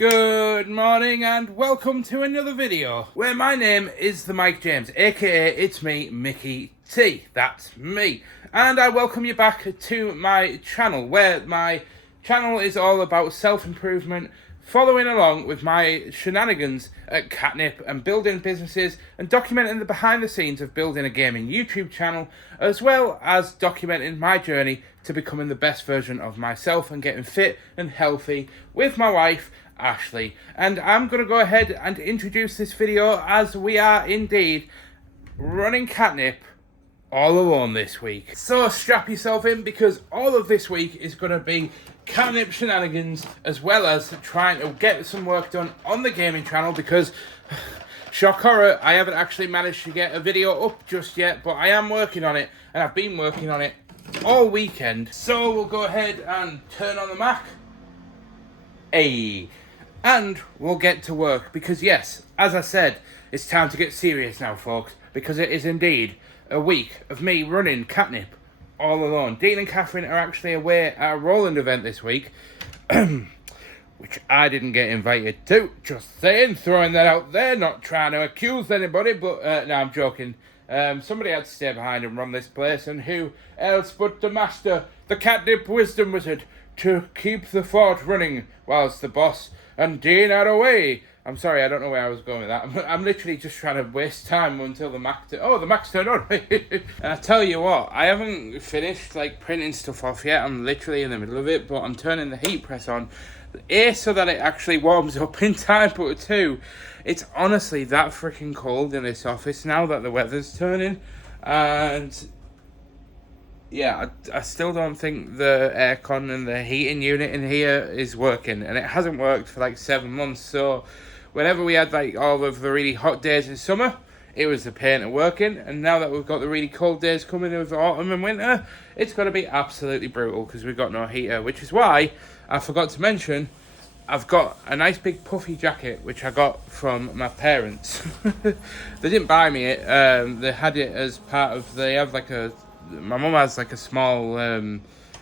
Good morning and welcome to another video where my name is the Mike James, aka it's me, Mickey T. That's me. And I welcome you back to my channel, where my channel is all about self-improvement, following along with my shenanigans at Katnipp and building businesses and documenting the behind the scenes of building a gaming YouTube channel, as well as documenting my journey to becoming the best version of myself and getting fit and healthy with my wife, Ashley. And I'm going to go ahead and introduce this video as we are indeed running Katnipp all alone this week. So strap yourself in, because all of this week is going to be Katnipp shenanigans, as well as trying to get some work done on the gaming channel, because shock horror, I haven't actually managed to get a video up just yet, but I am working on it, and I've been working on it all weekend. So we'll go ahead and turn on the Mac. And we'll get to work, because yes, as I said, it's time to get serious now, folks, because it is indeed a week of me running Katnipp all alone. Dean and Catherine are actually away at a Roland event this week, which I didn't get invited to. Just saying, throwing that out there, not trying to accuse anybody, but no, I'm joking. Somebody had to stay behind and run this place, and who else but the master, the Katnipp wisdom wizard, to keep the fort running whilst the boss and Dean are away. I'm sorry, I don't know where I was going with that. I'm literally just trying to waste time until the Mac... the Mac's turned on. And I tell you what, I haven't finished printing stuff off yet. I'm literally in the middle of it, but I'm turning the heat press on. A, so that it actually warms up in time, but two, it's honestly that freaking cold in this office now that the weather's turning. And yeah, I still don't think the aircon and the heating unit in here is working, and it hasn't worked for 7 months. So whenever we had all of the really hot days in summer, it was the pain of working, and now that we've got the really cold days coming with autumn and winter, it's going to be absolutely brutal because we've got no heater, which is why I forgot to mention I've got a nice big puffy jacket which I got from my parents. They didn't buy me it, they had it as part of, they have my mum has a small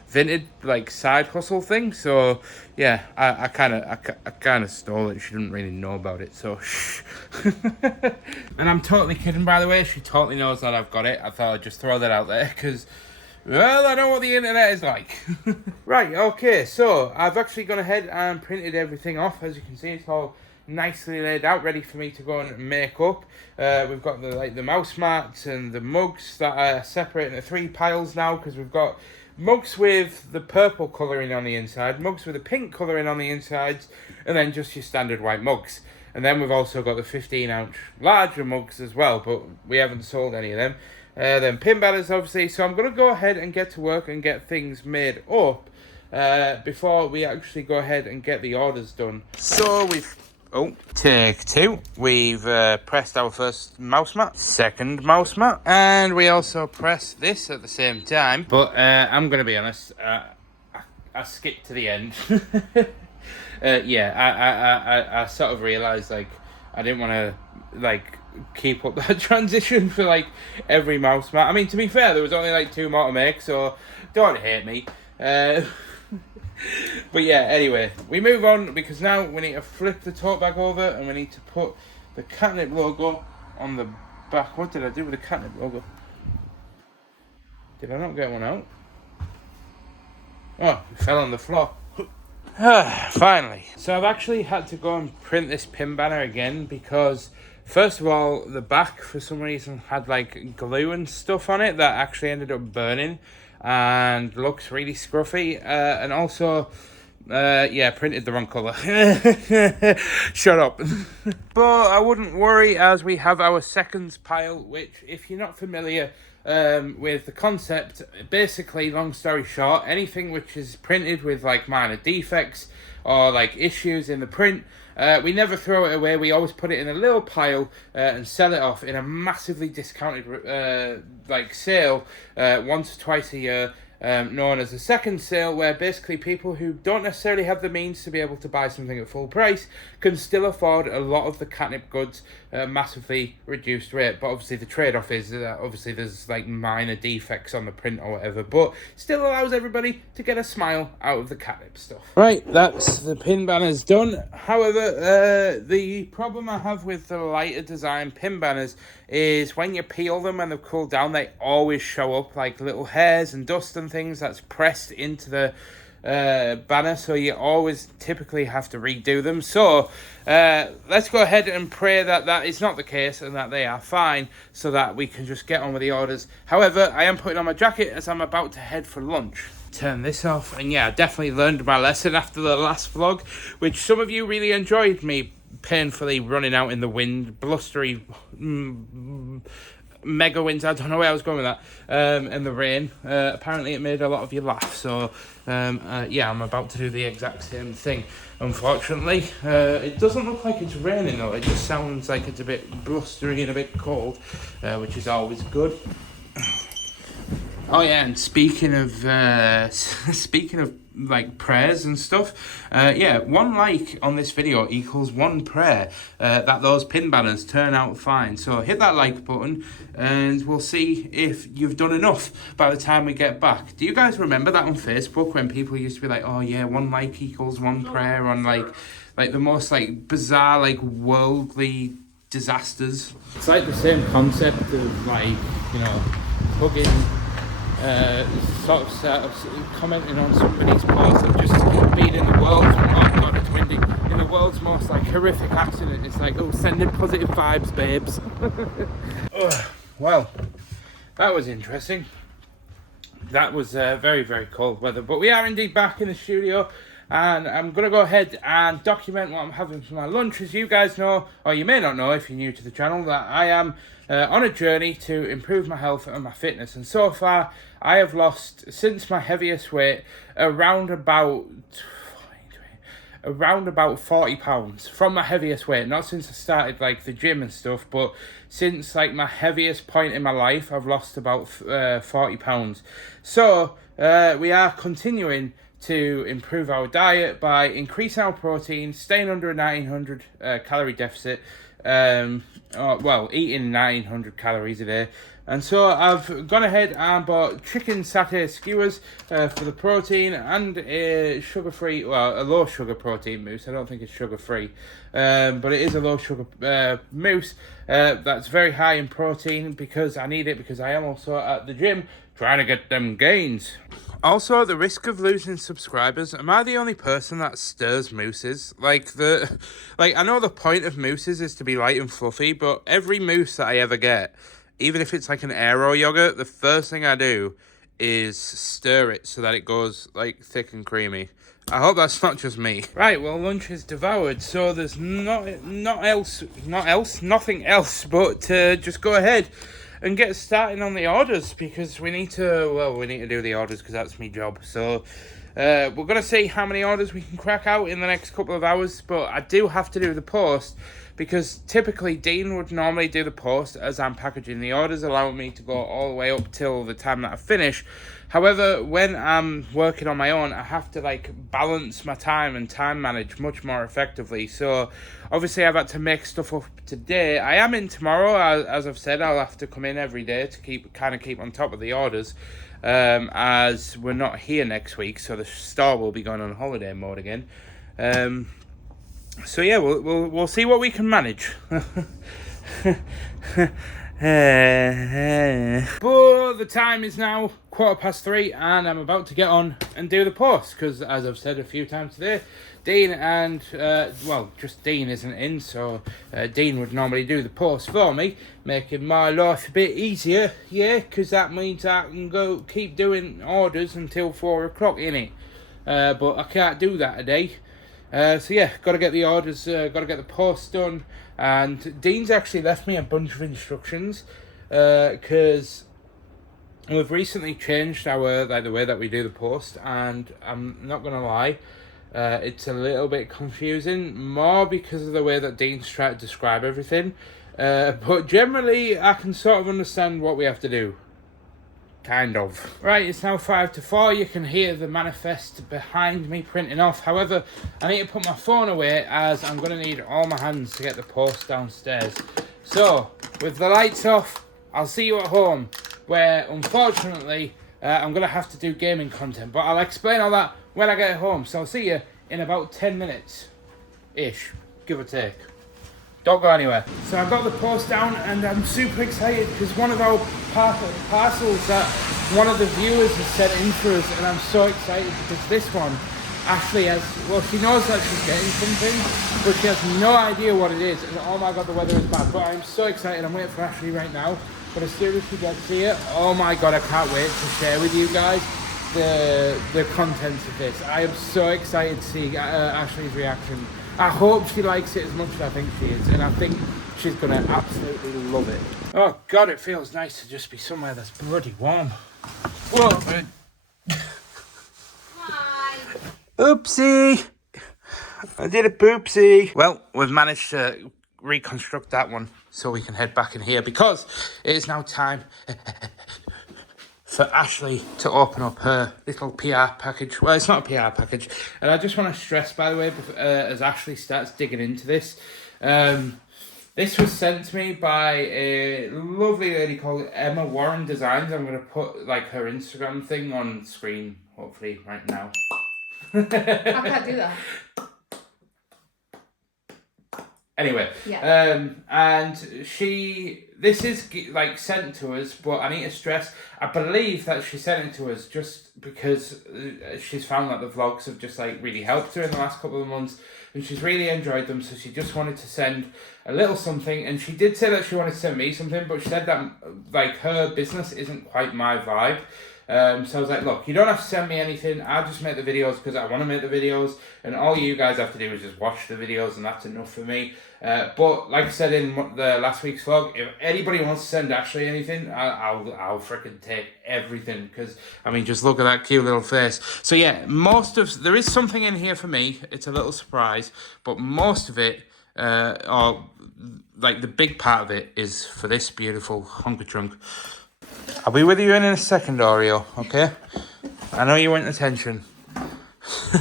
vintage side hustle thing, so yeah, I kind of stole it. She didn't really know about it, so shh. And I'm totally kidding, by the way. She totally knows that I've got it. I thought I'd just throw that out there because, well, I know what the internet is like. Right, okay, so I've actually gone ahead and printed everything off. As you can see, it's all nicely laid out, ready for me to go and make up. We've got the mouse mats and the mugs that are separated into 3 piles now, because we've got mugs with the purple colouring on the inside, mugs with the pink colouring on the insides, and then just your standard white mugs. And then we've also got the 15-ounce larger mugs as well, but we haven't sold any of them. Then pin banners, obviously. So I'm going to go ahead and get to work and get things made up before we actually go ahead and get the orders done. So we've... take 2. We've pressed our first mouse mat, second mouse mat, and we also pressed this at the same time. But I'm going to be honest, I skipped to the end. Yeah, I sort of realised, I didn't want to, keep up that transition for, every mouse mat. I mean, to be fair, there was only, 2 more to make, so don't hate me. But yeah, anyway, we move on, because now we need to flip the tote bag over and we need to put the Katnipp logo on the back. What did I do with the Katnipp logo? Did I not get one out? Oh, it fell on the floor. Finally. So I've actually had to go and print this pin banner again, because first of all, the back for some reason had glue and stuff on it that actually ended up burning and looks really scruffy, and also printed the wrong colour. Shut up. But I wouldn't worry, as we have our seconds pile, which, if you're not familiar with the concept, basically, long story short, anything which is printed with minor defects or issues in the print, we never throw it away. We always put it in a little pile and sell it off in a massively discounted sale once or twice a year. known as a second sale, where basically people who don't necessarily have the means to be able to buy something at full price can still afford a lot of the Katnipp goods at a massively reduced rate. But obviously the trade-off is that obviously there's like minor defects on the print or whatever, but still allows everybody to get a smile out of the Katnipp stuff. Right, that's the pin banners done. However, the problem I have with the lighter design pin banners is when you peel them and they've cooled down, they always show up like little hairs and dust and things that's pressed into the banner, so you always typically have to redo them. So let's go ahead and pray that that is not the case and that they are fine, so that we can just get on with the orders. However, I am putting on my jacket as I'm about to head for lunch. Turn this off, and yeah, I definitely learned my lesson after the last vlog, which some of you really enjoyed, me painfully running out in the wind, blustery mega winds. I don't know where I was going with that, and the rain. Apparently it made a lot of you laugh, so yeah, I'm about to do the exact same thing. Unfortunately, it doesn't look like it's raining though. It just sounds like it's a bit blustery and a bit cold, which is always good. Oh yeah, and speaking of like prayers and stuff, yeah, 1 like on this video equals 1 prayer that those pin banners turn out fine. So hit that like button and we'll see if you've done enough by the time we get back. Do you guys remember that on Facebook when people used to be like, oh yeah, 1 like equals 1 prayer on like the most like bizarre like worldly disasters? It's like the same concept of like, you know, hugging sort of commenting on somebody's post of just being in the world's, oh god, it's windy, in the world's most like horrific accident. It's like, oh, sending positive vibes, babes. Well, that was interesting. That was very, very cold weather, but we are indeed back in the studio, and I'm going to go ahead and document what I'm having for my lunch. As you guys know, or you may not know if you're new to the channel, that I am on a journey to improve my health and my fitness, and so far I have lost, since my heaviest weight, around about 40 pounds from my heaviest weight. Not since I started like the gym and stuff, but since like my heaviest point in my life, I've lost about 40 pounds. So we are continuing to improve our diet by increasing our protein, staying under a 1900 calorie deficit, well, eating 1900 calories a day. And so I've gone ahead and bought chicken satay skewers for the protein, and a sugar-free, well, a low-sugar protein mousse. I don't think it's sugar-free, but it is a low-sugar mousse that's very high in protein, because I need it, because I am also at the gym trying to get them gains. Also, at the risk of losing subscribers, am I the only person that stirs mousses? Like, I know the point of mousses is to be light and fluffy, but every mousse that I ever get, even if it's like an Aero yogurt, the first thing I do is stir it so that it goes like thick and creamy. I hope that's not just me. Right, well, lunch is devoured, so there's nothing else but to just go ahead and get started on the orders, because we need to do the orders, because that's my job. So we're going to see how many orders we can crack out in the next couple of hours, but I do have to do the post, because typically Dean would normally do the post as I'm packaging the orders, allowing me to go all the way up till the time that I finish. However, when I'm working on my own, I have to like balance my time and time manage much more effectively. So obviously I've had to make stuff up today. I am in tomorrow, as I've said. I'll have to come in every day to keep on top of the orders, as we're not here next week, so the store will be going on holiday mode again. So yeah, we'll see what we can manage. But the time is now 3:15, and I'm about to get on and do the post, because as I've said a few times today, Dean and just Dean isn't in, so Dean would normally do the post for me, making my life a bit easier, yeah, because that means I can go keep doing orders until 4 o'clock, innit? But I can't do that today. So yeah, got to get the orders, got to get the post done, and Dean's actually left me a bunch of instructions, because we've recently changed our the way that we do the post, and I'm not gonna lie, it's a little bit confusing, more because of the way that Dean's tried to describe everything, but generally I can sort of understand what we have to do. Kind of. Right, it's now 5 to 4. You can hear the manifest behind me printing off. However, I need to put my phone away as I'm going to need all my hands to get the post downstairs. So, with the lights off, I'll see you at home, where unfortunately I'm going to have to do gaming content. But I'll explain all that when I get home. So I'll see you in about 10 minutes-ish, give or take. Don't go anywhere. So I've got the post down and I'm super excited because one of our parcels that one of the viewers has sent in for us, and I'm so excited because this one Ashley has, well, she knows that she's getting something, but she has no idea what it is. And oh my god, the weather is bad. But I'm so excited. I'm waiting for Ashley right now. But as soon as she gets here, oh my god, I can't wait to share with you guys the contents of this. I am so excited to see Ashley's reaction. I hope she likes it as much as I think she is, and I think she's going to absolutely love it. Oh god, it feels nice to just be somewhere that's bloody warm. Whoa. Hi. Oopsie! I did a boopsie. Well, we've managed to reconstruct that one so we can head back in here because it is now time for Ashley to open up her little PR package. Well, it's not a PR package. And I just want to stress, by the way, as Ashley starts digging into this, this was sent to me by a lovely lady called Emma Warren Designs. I'm going to put like her Instagram thing on screen, hopefully, right now. I can't do that. Anyway, yeah. And this is like sent to us, but I need to stress, I believe that she sent it to us just because she's found that the vlogs have just like really helped her in the last couple of months, and she's really enjoyed them, so she just wanted to send a little something. And she did say that she wanted to send me something, but she said that like her business isn't quite my vibe. So I was like, look, you don't have to send me anything. I'll just make the videos because I want to make the videos, and all you guys have to do is just watch the videos, and that's enough for me. But like I said in the last week's vlog, if anybody wants to send Ashley anything, I'll freaking take everything, because I mean, just look at that cute little face. So yeah, there is something in here for me. It's a little surprise, but most of it, or like the big part of it, is for this beautiful hunker trunk. I'll be with you in a second, Oreo, okay? I know you want attention.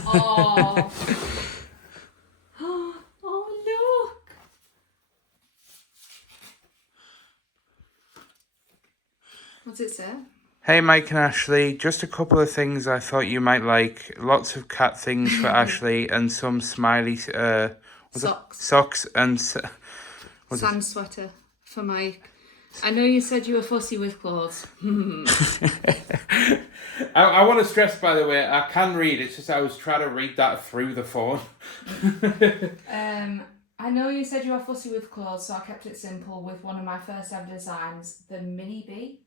Oh. Oh, look. What's it say? Hey, Mike and Ashley, just a couple of things I thought you might like. Lots of cat things for Ashley and some smiley socks and... Sand sweater for Mike. I know you said you were fussy with clothes. I want to stress, by the way, I can read. It's just I was trying to read that through the phone. I know you said you were fussy with clothes, so I kept it simple with one of my first ever designs, the Mini Bee.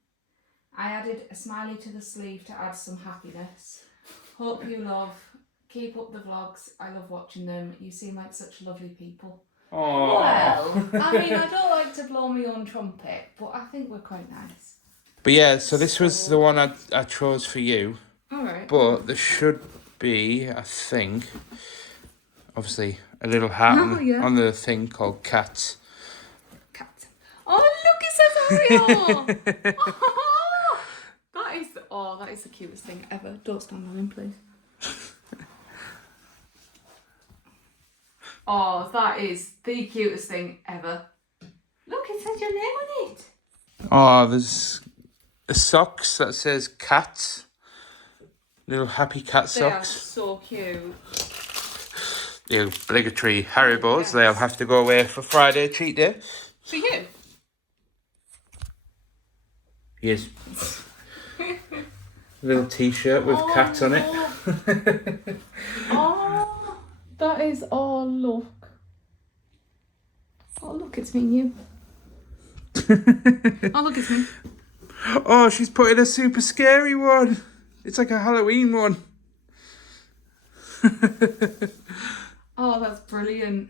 I added a smiley to the sleeve to add some happiness. Hope you love. Keep up the vlogs. I love watching them. You seem like such lovely people. Oh. Well, I mean, I don't like to blow my own trumpet, but I think we're quite nice. But yeah, so this was the one I chose for you. Alright. But there should be, I think, obviously, a little hat on the thing called Cats. Cats. Oh, look, it says Oreo! That is the cutest thing ever. Don't stand on him, please. Oh, that is the cutest thing ever. Look, it says your name on it. Oh, there's socks that says Cats. Little happy cat socks. They are so cute. The obligatory Haribos. Yes. They'll have to go away for Friday cheat day. For you? Yes. Little t-shirt with cats on it. Oh, that is, oh, look. Oh, look, it's me and you. Oh, look, it's me. Oh, she's put in a super scary one. It's like a Halloween one. Oh, that's brilliant.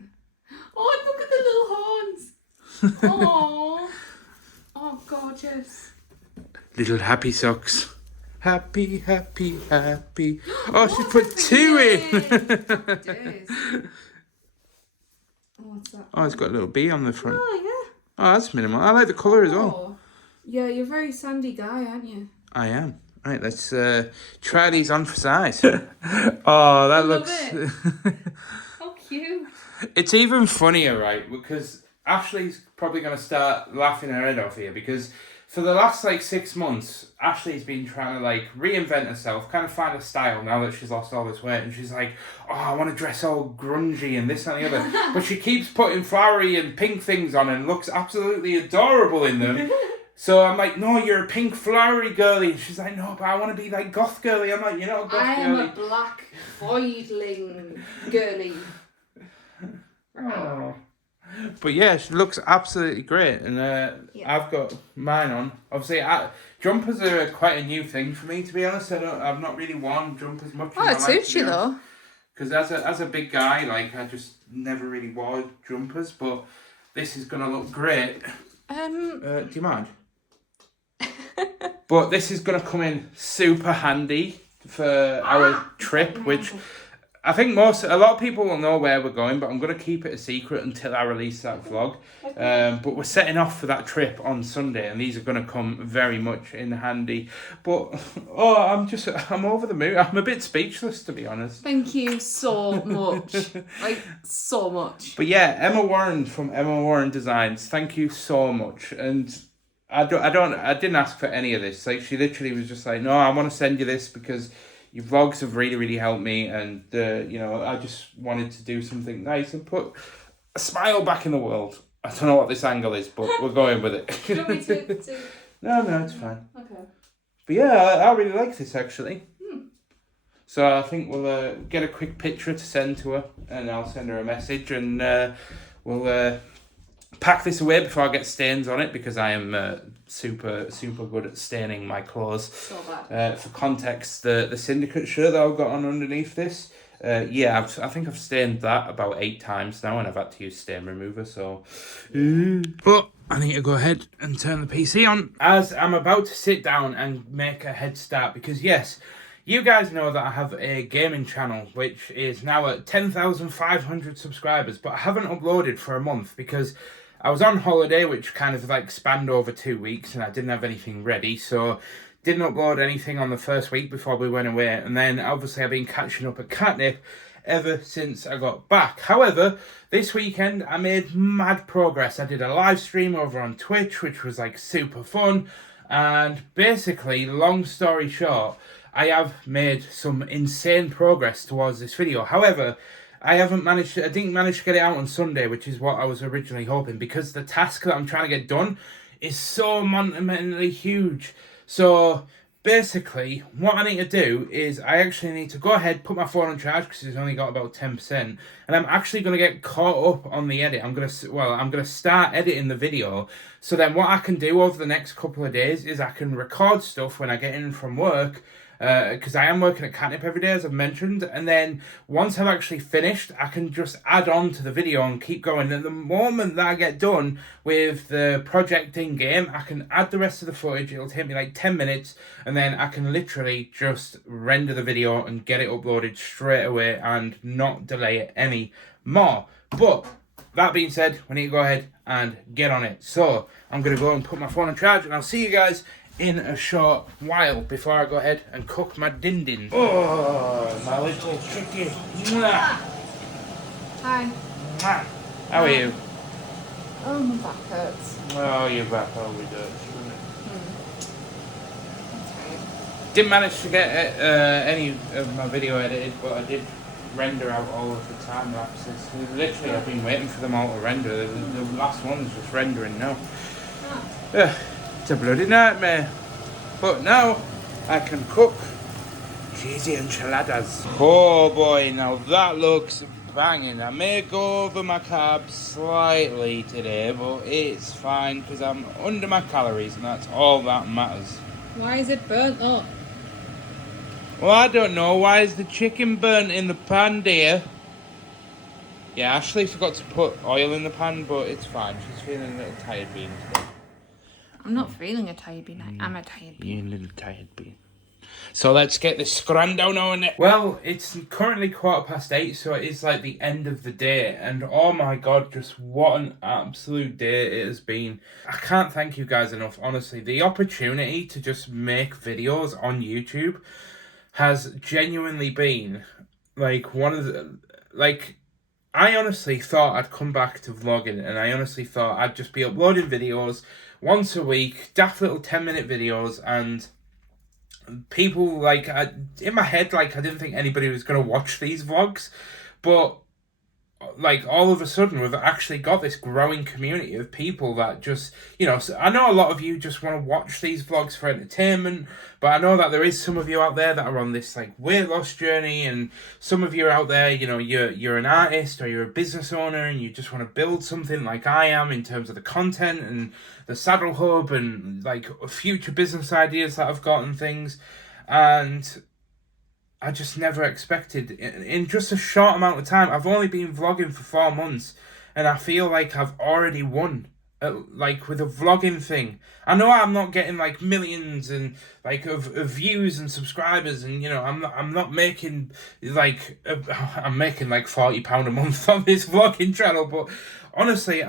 Oh, look at the little horns. Oh, oh, gorgeous. Little happy socks. Happy, happy, happy. Oh, she put two in. What's that? Oh, it's got a little bee on the front. Oh, yeah. Oh, that's minimal. I like the colour as well. Yeah, you're a very sandy guy, aren't you? I am. Right, let's try these on for size. Oh, that Love looks... it. How cute. It's even funnier, right? Because Ashley's probably going to start laughing her head off here because for the last, 6 months, Ashley's been trying to, reinvent herself, kind of find a style now that she's lost all this weight. And she's like, oh, I want to dress all grungy and this and the other. But she keeps putting flowery and pink things on and looks absolutely adorable in them. So I'm like, no, you're a pink flowery girly. And she's like, no, but I want to be like goth girly. I'm like, you're not a goth I girly. am a black foidling girly. Oh. But yeah, she looks absolutely great. And I've got mine on. Obviously, jumpers are quite a new thing for me, to be honest. I've not really worn jumpers much. Oh, it suits you though. Because as a big guy, I just never really wore jumpers. But this is going to look great. Do you mind? But this is going to come in super handy for our trip, which I think a lot of people will know where we're going, but I'm going to keep it a secret until I release that vlog. But we're setting off for that trip on Sunday, and these are going to come very much in handy. But, I'm over the moon. I'm a bit speechless, to be honest. Thank you so much. So much. But yeah, Emma Warren from Emma Warren Designs, thank you so much. And I didn't ask for any of this. She literally was just like, no, I want to send you this because your vlogs have really, really helped me. And, I just wanted to do something nice and put a smile back in the world. I don't know what this angle is, but we're going with it. Do you want me to... No, it's fine. Okay. But yeah, I really like this actually. So I think we'll get a quick picture to send to her, and I'll send her a message, and we'll pack this away before I get stains on it, because I am super good at staining my clothes. So bad. For context, the Syndicate shirt that I've got on underneath this, I think I've stained that about 8 times now, and I've had to use stain remover, so... But I need to go ahead and turn the PC on, as I'm about to sit down and make a head start, because yes, you guys know that I have a gaming channel, which is now at 10,500 subscribers, but I haven't uploaded for a month, because I was on holiday, which kind of spanned over 2 weeks, and I didn't have anything ready, so didn't upload anything on the first week before we went away. And then obviously I've been catching up at Katnipp ever since I got back. However, this weekend I made mad progress. I did a live stream over on Twitch, which was super fun. And basically, long story short, I have made some insane progress towards this video. However, I didn't manage to get it out on Sunday, which is what I was originally hoping, because the task that I'm trying to get done is so monumentally huge. So basically, what I need to do is I actually need to go ahead, put my phone on charge, because it's only got about 10%, and I'm actually going to get caught up on the edit. I'm going to start editing the video, so then what I can do over the next couple of days is I can record stuff when I get in from work, because I am working at Katnipp every day, as I've mentioned, and then once I've actually finished, I can just add on to the video and keep going. And the moment that I get done with the project in-game, I can add the rest of the footage. It'll take me 10 minutes, and then I can literally just render the video and get it uploaded straight away and not delay it any more. But that being said, we need to go ahead and get on it. So I'm going to go and put my phone on charge, and I'll see you guys in a short while before I go ahead and cook my din-din. Oh, my little chicken. Mwah. Hi. Mwah. How are you? Oh, my back hurts. Oh, your back always hurts, Okay. Didn't manage to get any of my video edited, but I did render out all of the time lapses. Literally, I've been waiting for them all to render. The last one's just rendering now. It's a bloody nightmare. But now I can cook cheesy enchiladas. Oh boy, now that looks banging. I may go over my carbs slightly today, but it's fine because I'm under my calories, and that's all that matters. Why is it burnt up? Well, I don't know. Why is the chicken burnt in the pan, dear? Yeah, Ashley forgot to put oil in the pan, but it's fine. She's feeling a little tired bean today. I'm not feeling a tired bean. I'm a tired bean. You're a little tired bean. So let's get this scrundown on it. Well, it's currently 8:15, so it is like the end of the day. And oh my god, just what an absolute day it has been. I can't thank you guys enough, honestly. The opportunity to just make videos on YouTube has genuinely been like one of the... Like, I honestly thought I'd come back to vlogging, and I honestly thought I'd just be uploading videos once a week, daft little 10-minute videos, and people, like, in my head, like, I didn't think anybody was going to watch these vlogs, but, like, all of a sudden, we've actually got this growing community of people that just, you know, I know a lot of you just want to watch these vlogs for entertainment, but I know that there is some of you out there that are on this, like, weight loss journey, and some of you are out there, you know, you're an artist, or you're a business owner, and you just want to build something like I am in terms of the content, and the Saddle Hub, and, like, future business ideas that I've got and things, and I just never expected, in just a short amount of time, I've only been vlogging for 4 months, and I feel like I've already won, like, with a vlogging thing. I know I'm not getting, like, millions and, like, of views and subscribers, and, you know, I'm not making, like, I'm making, like, £40 a month on this vlogging channel, but honestly,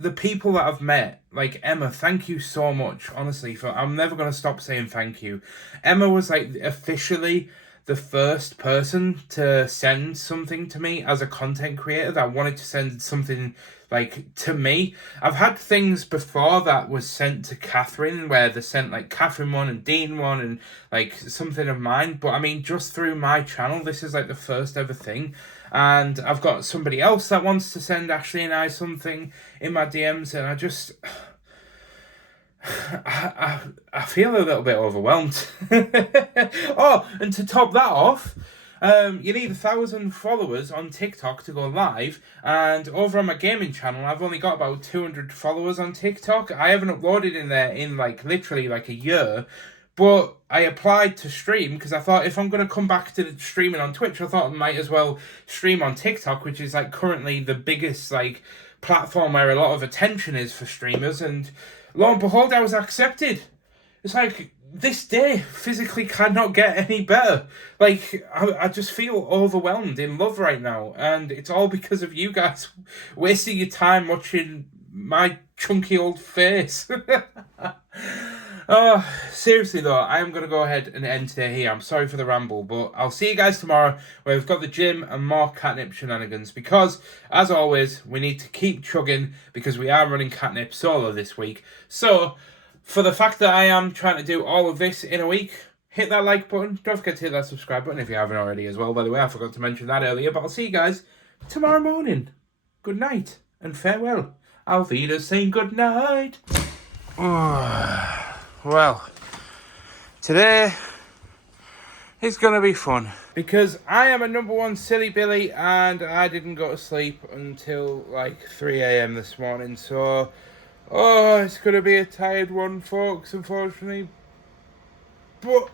the people that I've met, like Emma, thank you so much, honestly, I'm never going to stop saying thank you. Emma was, like, officially the first person to send something to me as a content creator that wanted to send something, like, to me. I've had things before that was sent to Catherine, where they sent, like, Catherine one and Dean one and, like, something of mine, but I mean, just through my channel, this is, like, the first ever thing. And I've got somebody else that wants to send Ashley and I something in my DMs, and I just... I feel a little bit overwhelmed. Oh, and to top that off, you need 1,000 followers on TikTok to go live, and over on my gaming channel, I've only got about 200 followers on TikTok. I haven't uploaded in there in, like, literally, like, a year, but I applied to stream because I thought if I'm going to come back to streaming on Twitch, I thought I might as well stream on TikTok, which is, like, currently the biggest, like, platform where a lot of attention is for streamers, and lo and behold, I was accepted. It's like, this day physically cannot get any better. Like, I just feel overwhelmed in love right now, and it's all because of you guys wasting your time watching my chunky old face. Oh, seriously though, I am going to go ahead and end today here. I'm sorry for the ramble, but I'll see you guys tomorrow where we've got the gym and more Katnipp shenanigans, because, as always, we need to keep chugging because we are running Katnipp solo this week. So, for the fact that I am trying to do all of this in a week, hit that like button. Don't forget to hit that subscribe button if you haven't already as well, by the way. I forgot to mention that earlier, but I'll see you guys tomorrow morning. Good night and farewell. Auf Wiedersehen, saying good night. Well, today is going to be fun because I am a #1 silly Billy, and I didn't go to sleep until like 3 a.m. this morning, so it's going to be a tired one, folks, unfortunately, but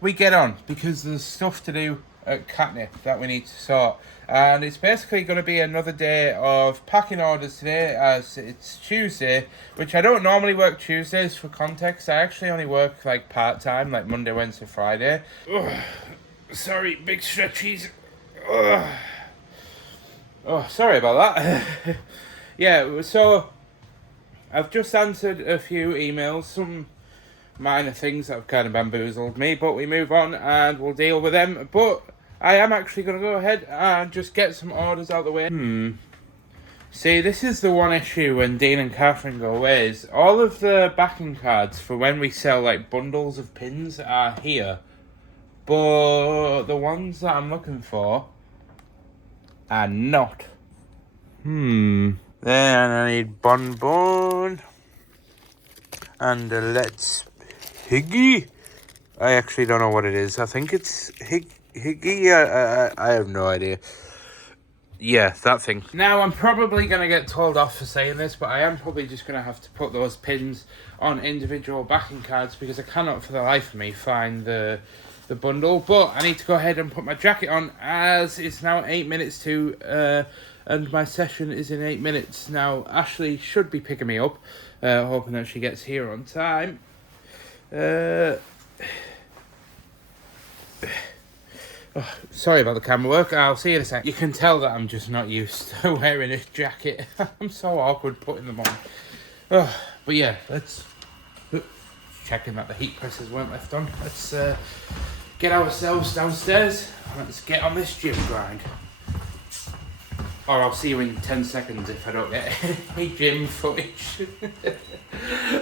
we get on because there's stuff to do at Katnipp that we need to sort, and it's basically going to be another day of packing orders today, as it's Tuesday, which I don't normally work Tuesdays. For context, I actually only work like part-time, like Monday, Wednesday, Friday. Sorry, big stretchies. Sorry about that. Yeah, so I've just answered a few emails, some minor things that have kind of bamboozled me, but we move on and we'll deal with them. But I am actually going to go ahead and just get some orders out of the way. See, this is the one issue when Dean and Catherine go away, is all of the backing cards for when we sell, like, bundles of pins are here. But the ones that I'm looking for are not. Then I need Bon Bon and Let's Higgy. I actually don't know what it is. I think it's Higgy. I have no idea. Yeah, that thing. Now, I'm probably going to get told off for saying this, but I am probably just going to have to put those pins on individual backing cards because I cannot for the life of me find the bundle. But I need to go ahead and put my jacket on, as it's now 8 minutes to, and my session is in 8 minutes. Now, Ashley should be picking me up, hoping that she gets here on time. Sorry about the camera work. I'll see you in a sec. You can tell that I'm just not used to wearing a jacket. I'm so awkward putting them on. But yeah, let's... Checking that the heat presses weren't left on. Let's get ourselves downstairs. Let's get on this gym grind. Or I'll see you in 10 seconds if I don't get any gym footage.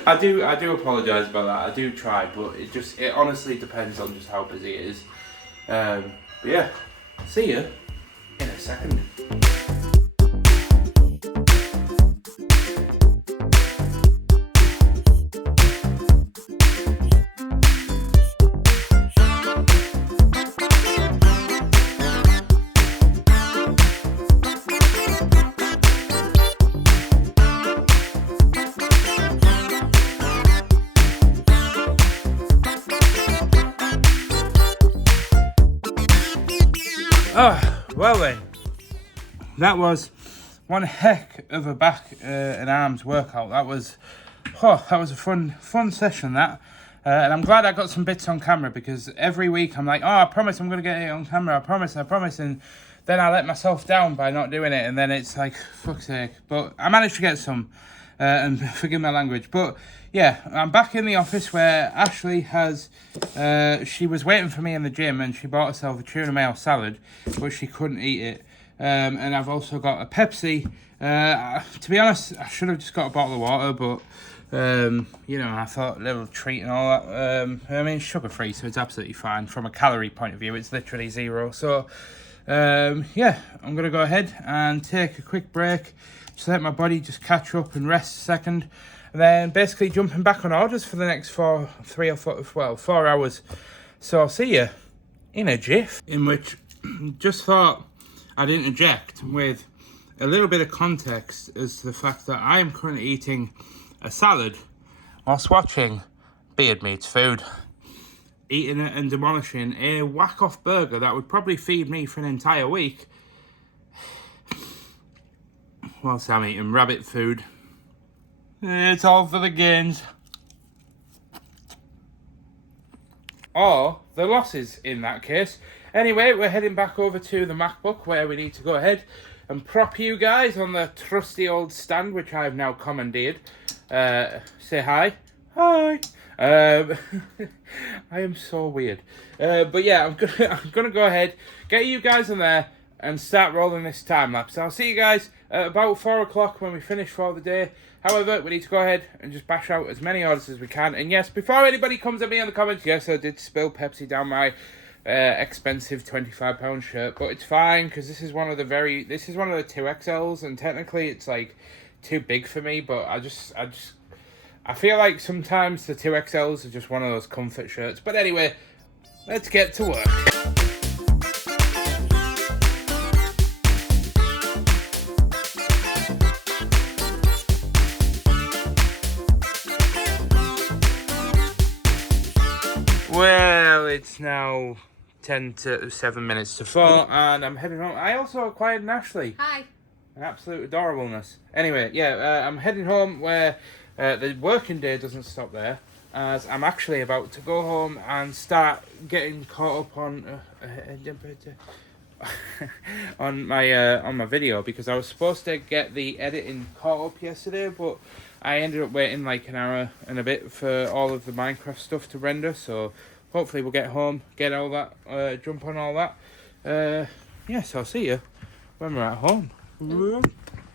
I do apologise about that. I do try, but it honestly depends on just how busy it is. But yeah, see you in a second. Well then, that was one heck of a back and arms workout. That was a fun session, that. And I'm glad I got some bits on camera, because every week I'm like, I promise I'm going to get it on camera, I promise, and then I let myself down by not doing it, and then it's like, fuck's sake. But I managed to get some, and forgive my language, but yeah, I'm back in the office where Ashley has, she was waiting for me in the gym, and she bought herself a tuna mayo salad, but she couldn't eat it. And I've also got a Pepsi. To be honest, I should have just got a bottle of water, but, I thought a little treat and all that. I mean, sugar-free, so it's absolutely fine. From a calorie point of view, it's literally 0. So, yeah, I'm going to go ahead and take a quick break, just let my body just catch up and rest a second. And then basically jumping back on orders for the next 4 hours. So I'll see you in a jiff. In which, just thought I'd interject with a little bit of context as to the fact that I am currently eating a salad whilst watching Beard Meats Food. Eating it and demolishing a whack-off burger that would probably feed me for an entire week, whilst I'm eating rabbit food. It's all for the gains. Or the losses in that case. Anyway, we're heading back over to the MacBook, where we need to go ahead and prop you guys on the trusty old stand, which I've now commandeered. Say hi. Hi. I am so weird. But yeah, I'm gonna go ahead, get you guys in there, and start rolling this time lapse. I'll see you guys at about 4 o'clock when we finish for the day. However, we need to go ahead and just bash out as many orders as we can. And yes, before anybody comes at me in the comments, yes, I did spill Pepsi down my expensive £25 shirt, but it's fine, because this is one of the 2XLs, and technically it's like too big for me, but I feel like sometimes the 2XLs are just one of those comfort shirts. But anyway, let's get to work. Well, it's now 7 minutes to 4, and I'm heading home. I also acquired an Ashley. Hi. An absolute adorableness. Anyway, yeah, I'm heading home where the working day doesn't stop there, as I'm actually about to go home and start getting caught up on on my video, because I was supposed to get the editing caught up yesterday, but I ended up waiting like an hour and a bit for all of the Minecraft stuff to render, so hopefully we'll get home, get all that, jump on all that. Yes, I'll see you when we're at home.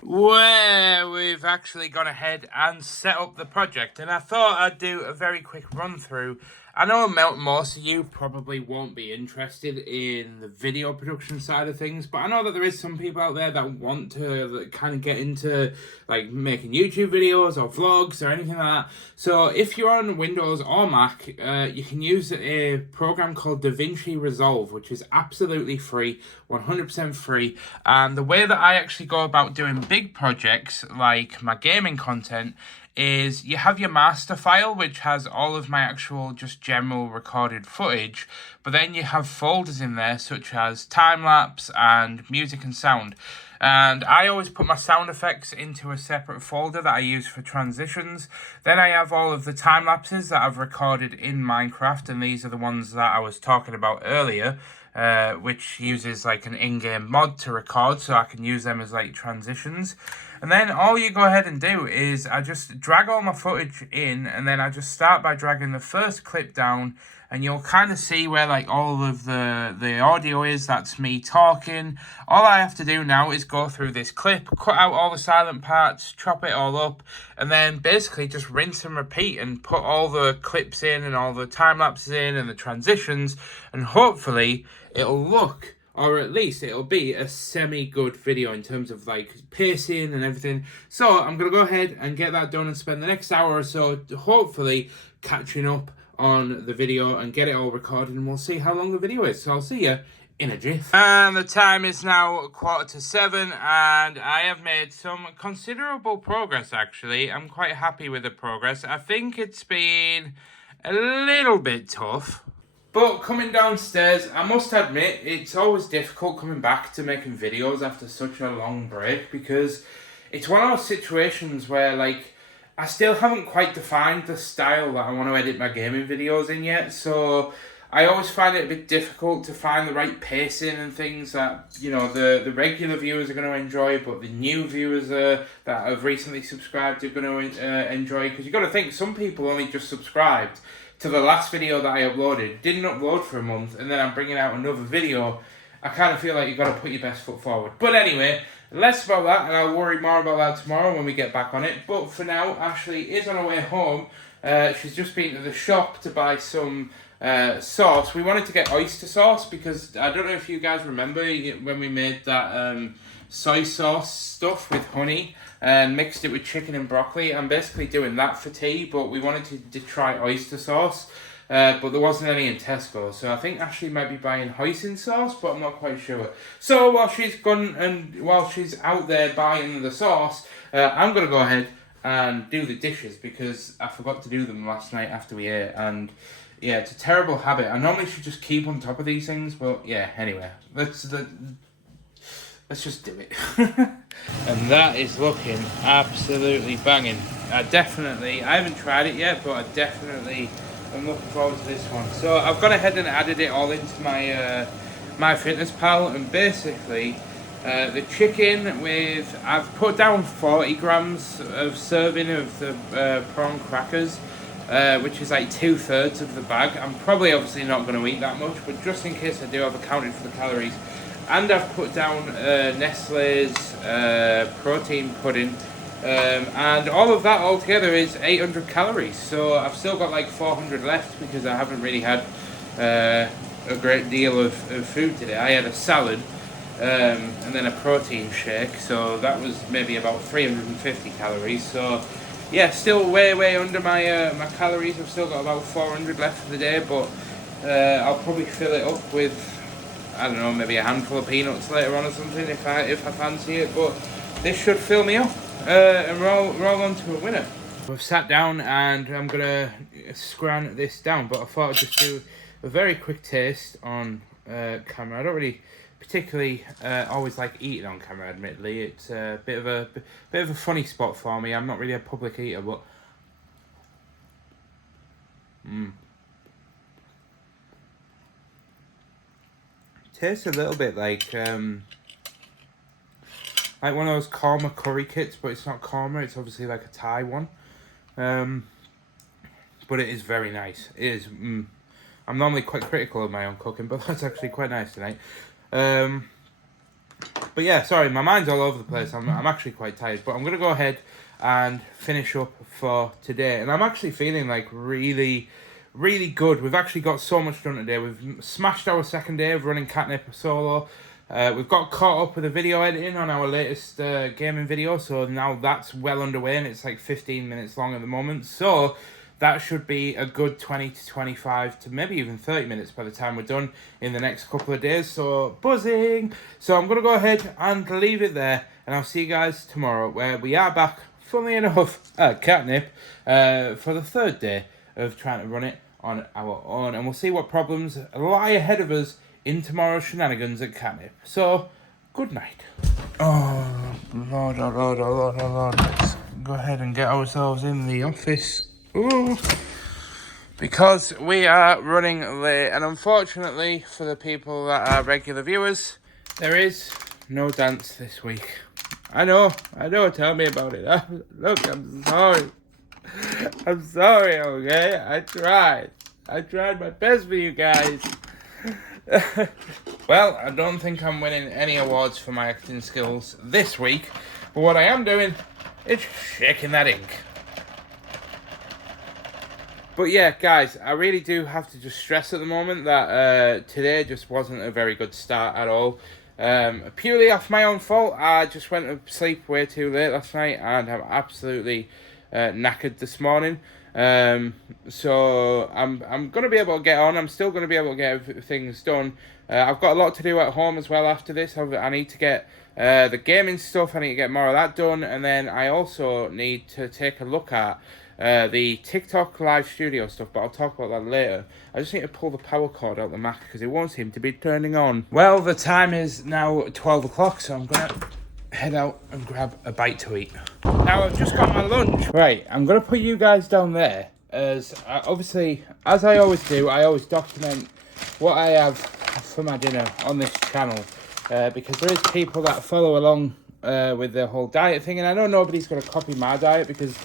Where we've actually gone ahead and set up the project, and I thought I'd do a very quick run through. I know most of you probably won't be interested in the video production side of things, but I know that there is some people out there that want to kind of get into like making YouTube videos or vlogs or anything like that. So if you're on Windows or Mac, you can use a program called DaVinci Resolve, which is absolutely free, 100% free. And the way that I actually go about doing big projects like my gaming content is you have your master file, which has all of my actual just general recorded footage, but then you have folders in there such as time-lapse and music and sound. And I always put my sound effects into a separate folder that I use for transitions. Then I have all of the time lapses that I've recorded in Minecraft, and these are the ones that I was talking about earlier. which uses like an in-game mod to record, so I can use them as like transitions. And then all you go ahead and do is I just drag all my footage in, and then I just start by dragging the first clip down, and you'll kind of see where like all of the audio is. That's me talking. All I have to do now is go through this clip, cut out all the silent parts, chop it all up, and then basically just rinse and repeat and put all the clips in and all the time lapses in and the transitions, and hopefully it'll look, or at least it'll be, a semi-good video in terms of like pacing and everything. So I'm going to go ahead and get that done and spend the next hour or so hopefully catching up on the video and get it all recorded, and we'll see how long the video is. So I'll see you in a jiff. And the time is now 7:15, and I have made some considerable progress actually. I'm quite happy with the progress. I think it's been a little bit tough, but coming downstairs, I must admit, it's always difficult coming back to making videos after such a long break, because it's one of those situations where like I still haven't quite defined the style that I want to edit my gaming videos in yet, so I always find it a bit difficult to find the right pacing and things that, you know, the regular viewers are going to enjoy, but the new viewers that have recently subscribed are going to enjoy, because you've got to think, some people only just subscribed to the last video that I uploaded, didn't upload for a month, and then I'm bringing out another video. I kind of feel like you've got to put your best foot forward. But anyway, less about that, and I'll worry more about that tomorrow when we get back on it. But for now, Ashley is on her way home. She's just been to the shop to buy some sauce. We wanted to get oyster sauce because I don't know if you guys remember when we made that soy sauce stuff with honey and mixed it with chicken and broccoli. I'm basically doing that for tea, but we wanted to try oyster sauce. But there wasn't any in Tesco, so I think Ashley might be buying hoisin sauce, but I'm not quite sure. So while she's out there buying the sauce, I'm gonna go ahead and do the dishes because I forgot to do them last night after we ate, and yeah, it's a terrible habit. I normally should just keep on top of these things, but yeah. Anyway, let's just do it. And that is looking absolutely banging. I haven't tried it yet, but I'm looking forward to this one. So I've gone ahead and added it all into my MyFitnessPal, and basically the chicken I've put down 40 grams of serving of the prawn crackers, which is like 2/3 of the bag. I'm probably obviously not going to eat that much, but just in case I do, I've accounted for the calories. And I've put down Nestle's protein pudding. And all of that altogether is 800 calories, so I've still got like 400 left because I haven't really had a great deal of food today. I had a salad and then a protein shake, so that was maybe about 350 calories. So yeah, still way under my my calories. I've still got about 400 left for the day, but I'll probably fill it up with, I don't know, maybe a handful of peanuts later on or something if I fancy it. But this should fill me up. And roll on to a winner. We've sat down and I'm gonna scran this down, but I thought I'd just do a very quick taste on camera. I don't really particularly always like eating on camera, admittedly. It's a bit of a funny spot for me. I'm not really a public eater, but tastes a little bit like one of those korma curry kits, but it's not korma, it's obviously like a Thai one. But it is very nice. It is. I'm normally quite critical of my own cooking, but that's actually quite nice tonight. But yeah, sorry, my mind's all over the place. I'm actually quite tired, but I'm going to go ahead and finish up for today. And I'm actually feeling like really good. We've actually got so much done today. We've smashed our second day of running Katnipp solo. We've got caught up with the video editing on our latest gaming video, so now that's well underway, and it's like 15 minutes long at the moment. So that should be a good 20 to 25 to maybe even 30 minutes by the time we're done in the next couple of days. So buzzing! So I'm going to go ahead and leave it there, and I'll see you guys tomorrow, where we are back, funnily enough, at Katnipp for the third day of trying to run it on our own, and we'll see what problems lie ahead of us in tomorrow's shenanigans at Katnipp. So, good night. Oh, Lord. Let's go ahead and get ourselves in the office. Ooh. because we are running late, and unfortunately for the people that are regular viewers, there is no dance this week. I know, tell me about it. Look, I'm sorry. I'm sorry, okay? I tried my best for you guys. Well, I don't think I'm winning any awards for my acting skills this week, but what I am doing is shaking that ink. But yeah, guys, I really do have to just stress at the moment that today just wasn't a very good start at all. Purely off my own fault. I just went to sleep way too late last night, and I'm absolutely knackered this morning. So I'm gonna be able to get on. I'm still gonna be able to get things done. I've got a lot to do at home as well after this. I need to get the gaming stuff. I need to get more of that done, and then I also need to take a look at the TikTok live studio stuff, but I'll talk about that later. I just need to pull the power cord out the Mac because it won't seem to be turning on. Well, the time is now 12 o'clock, so I'm going to head out and grab a bite to eat. Now, I've just got my lunch. Right, I'm going to put you guys down there, as obviously, as I always do, I always document what I have for my dinner on this channel, because there is people that follow along with the whole diet thing, and I know nobody's going to copy my diet because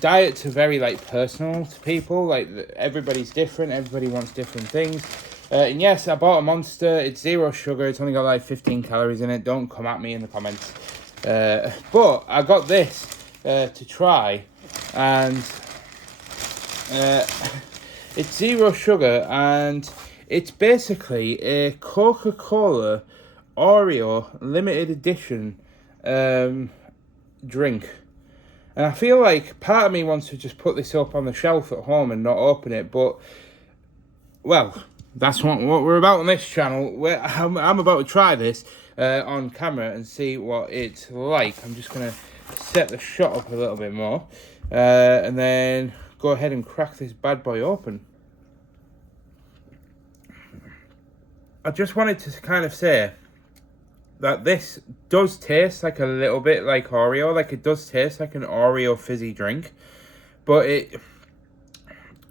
diets are very like personal to people. Like everybody's different, everybody wants different things. And yes, I bought a Monster. It's 0 sugar. It's only got like 15 calories in it. Don't come at me in the comments. But I got this to try, and it's 0 sugar, and it's basically a Coca-Cola Oreo limited edition drink. And I feel like part of me wants to just put this up on the shelf at home and not open it, but, well, that's what we're about on this channel. I'm about to try this on camera and see what it's like. I'm just going to set the shot up a little bit more, and then go ahead and crack this bad boy open. I just wanted to kind of say that this does taste like a little bit like Oreo. Like, it does taste like an Oreo fizzy drink. But I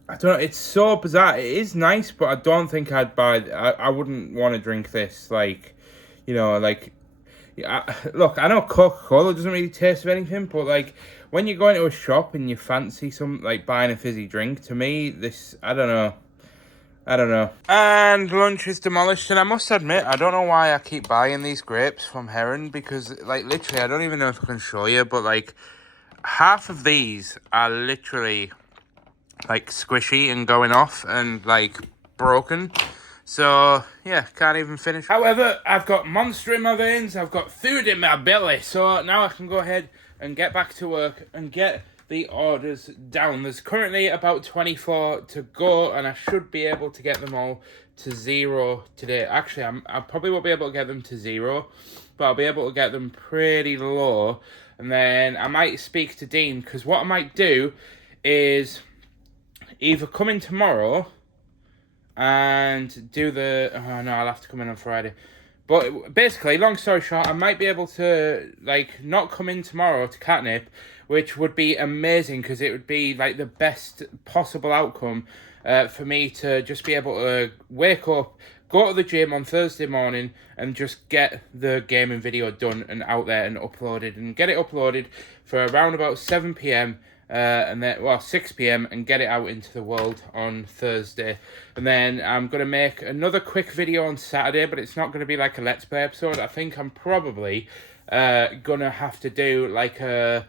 don't know, it's so bizarre. It is nice, but I don't think I'd buy it. I wouldn't want to drink this. Like, you know, like, look, I know Coca-Cola doesn't really taste of anything, but like, when you go into a shop and you fancy some, like, buying a fizzy drink, to me, this, I don't know. And lunch is demolished, and I must admit, I don't know why I keep buying these grapes from Heron, because, like, literally, I don't even know if I can show you, but, like, half of these are literally, like, squishy and going off and, like, broken. So, yeah, can't even finish. However, I've got Monster in my veins, I've got food in my belly, so now I can go ahead and get back to work and get the orders down. There's currently about 24 to go, and I should be able to get them all to 0 today. Actually, I probably won't be able to get them to 0, but I'll be able to get them pretty low, and then I might speak to Dean, because what I might do is either come in tomorrow and do the... Oh, no, I'll have to come in on Friday. But basically, long story short, I might be able to, like, not come in tomorrow to Katnipp, which would be amazing, because it would be, like, the best possible outcome for me to just be able to wake up, go to the gym on Thursday morning, and just get the gaming video done and out there and uploaded, and get it uploaded for around about 7 p.m, and then, well, 6 p.m, and get it out into the world on Thursday. And then I'm going to make another quick video on Saturday, but it's not going to be like a Let's Play episode. I think I'm probably going to have to do like a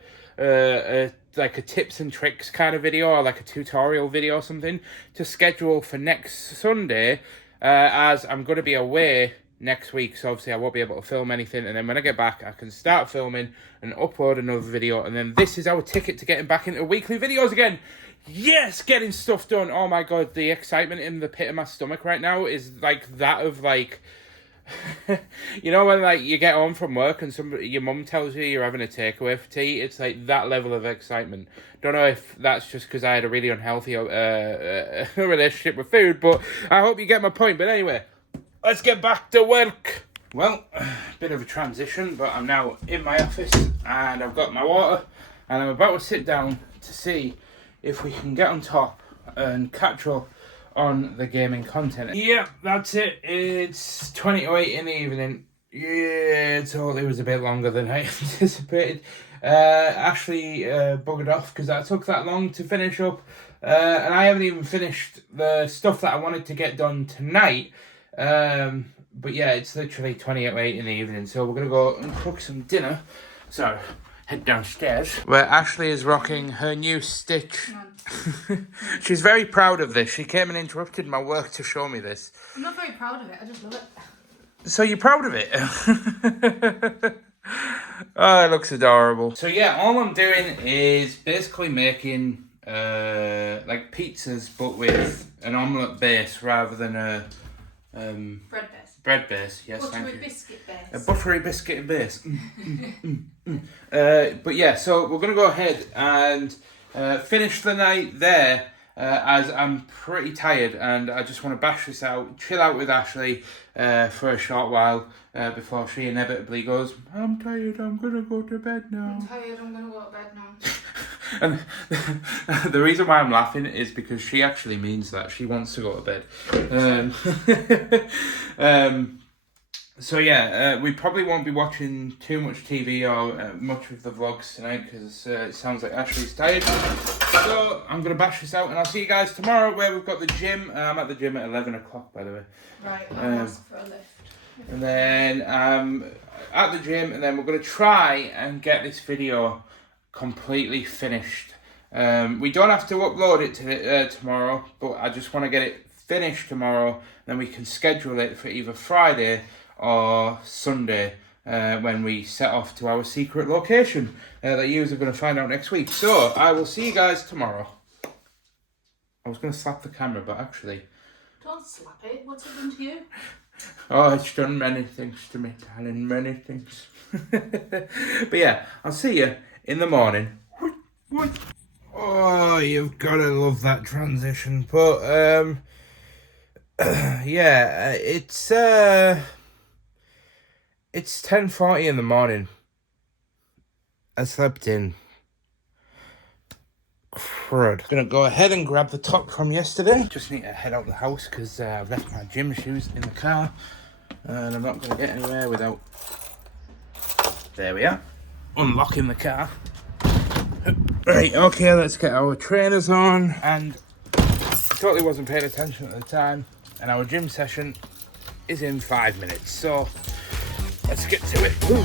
tips and tricks kind of video, or like a tutorial video or something, to schedule for next Sunday, as I'm going to be away next week, so obviously I won't be able to film anything, and then when I get back I can start filming and upload another video, and then this is our ticket to getting back into weekly videos again. Yes, getting stuff done. Oh my god, the excitement in the pit of my stomach right now is like that of like you know when like you get home from work and your mum tells you you're having a takeaway for tea. It's like that level of excitement. Don't know if that's just because I had a really unhealthy relationship with food, but I hope you get my point. But anyway, let's get back to work. Well, bit of a transition, but I'm now in my office and I've got my water and I'm about to sit down to see if we can get on top and catch up on the gaming content. Yeah, that's it. It's 20 to 8 in the evening. Yeah, totally was a bit longer than I anticipated. Ashley buggered off because that took that long to finish up. And I haven't even finished the stuff that I wanted to get done tonight. But yeah, it's literally 20 to 8 in the evening. So we're going to go and cook some dinner. So, head downstairs. Where Ashley is rocking her new Stitch. She's very proud of this. She came and interrupted my work to show me this. I'm not very proud of it, I just love it. So you're proud of it? Oh, it looks adorable. So yeah, all I'm doing is basically making like pizzas, but with an omelette base rather than a bread base. Bread base, yes, buttery thank you. Biscuit base. A buttery biscuit base. But yeah, so we're gonna go ahead and finish the night there. As I'm pretty tired and I just want to bash this out, chill out with Ashley for a short while before she inevitably goes, I'm tired, I'm going to go to bed now. I'm tired, I'm going to go to bed now. And the reason why I'm laughing is because she actually means that. She wants to go to bed. So yeah, we probably won't be watching too much TV or much of the vlogs tonight because it sounds like Ashley's tired. So I'm going to bash this out and I'll see you guys tomorrow where we've got the gym. I'm at the gym at 11 o'clock, by the way. Right, I'll ask for a lift. And then at the gym, and then we're going to try and get this video completely finished. We don't have to upload it to tomorrow, but I just want to get it finished tomorrow. Then we can schedule it for either Friday or Sunday when we set off to our secret location that you are going to find out next week. So I will see you guys tomorrow. I was going to slap the camera, but actually... Don't slap it. What's it done to you? Oh, it's done many things to me, darling. Many things. But yeah, I'll see you in the morning. Oh, you've got to love that transition. But, yeah, it's 10:40 in the morning. I slept in. Crud. Gonna go ahead and grab the top from yesterday. Just need to head out the house because I've left my gym shoes in the car. And I'm not gonna get anywhere without... There we are. Unlocking the car. Right, okay, let's get our trainers on. And totally wasn't paying attention at the time. And our gym session is in 5 minutes. So... let's get to it. Ooh.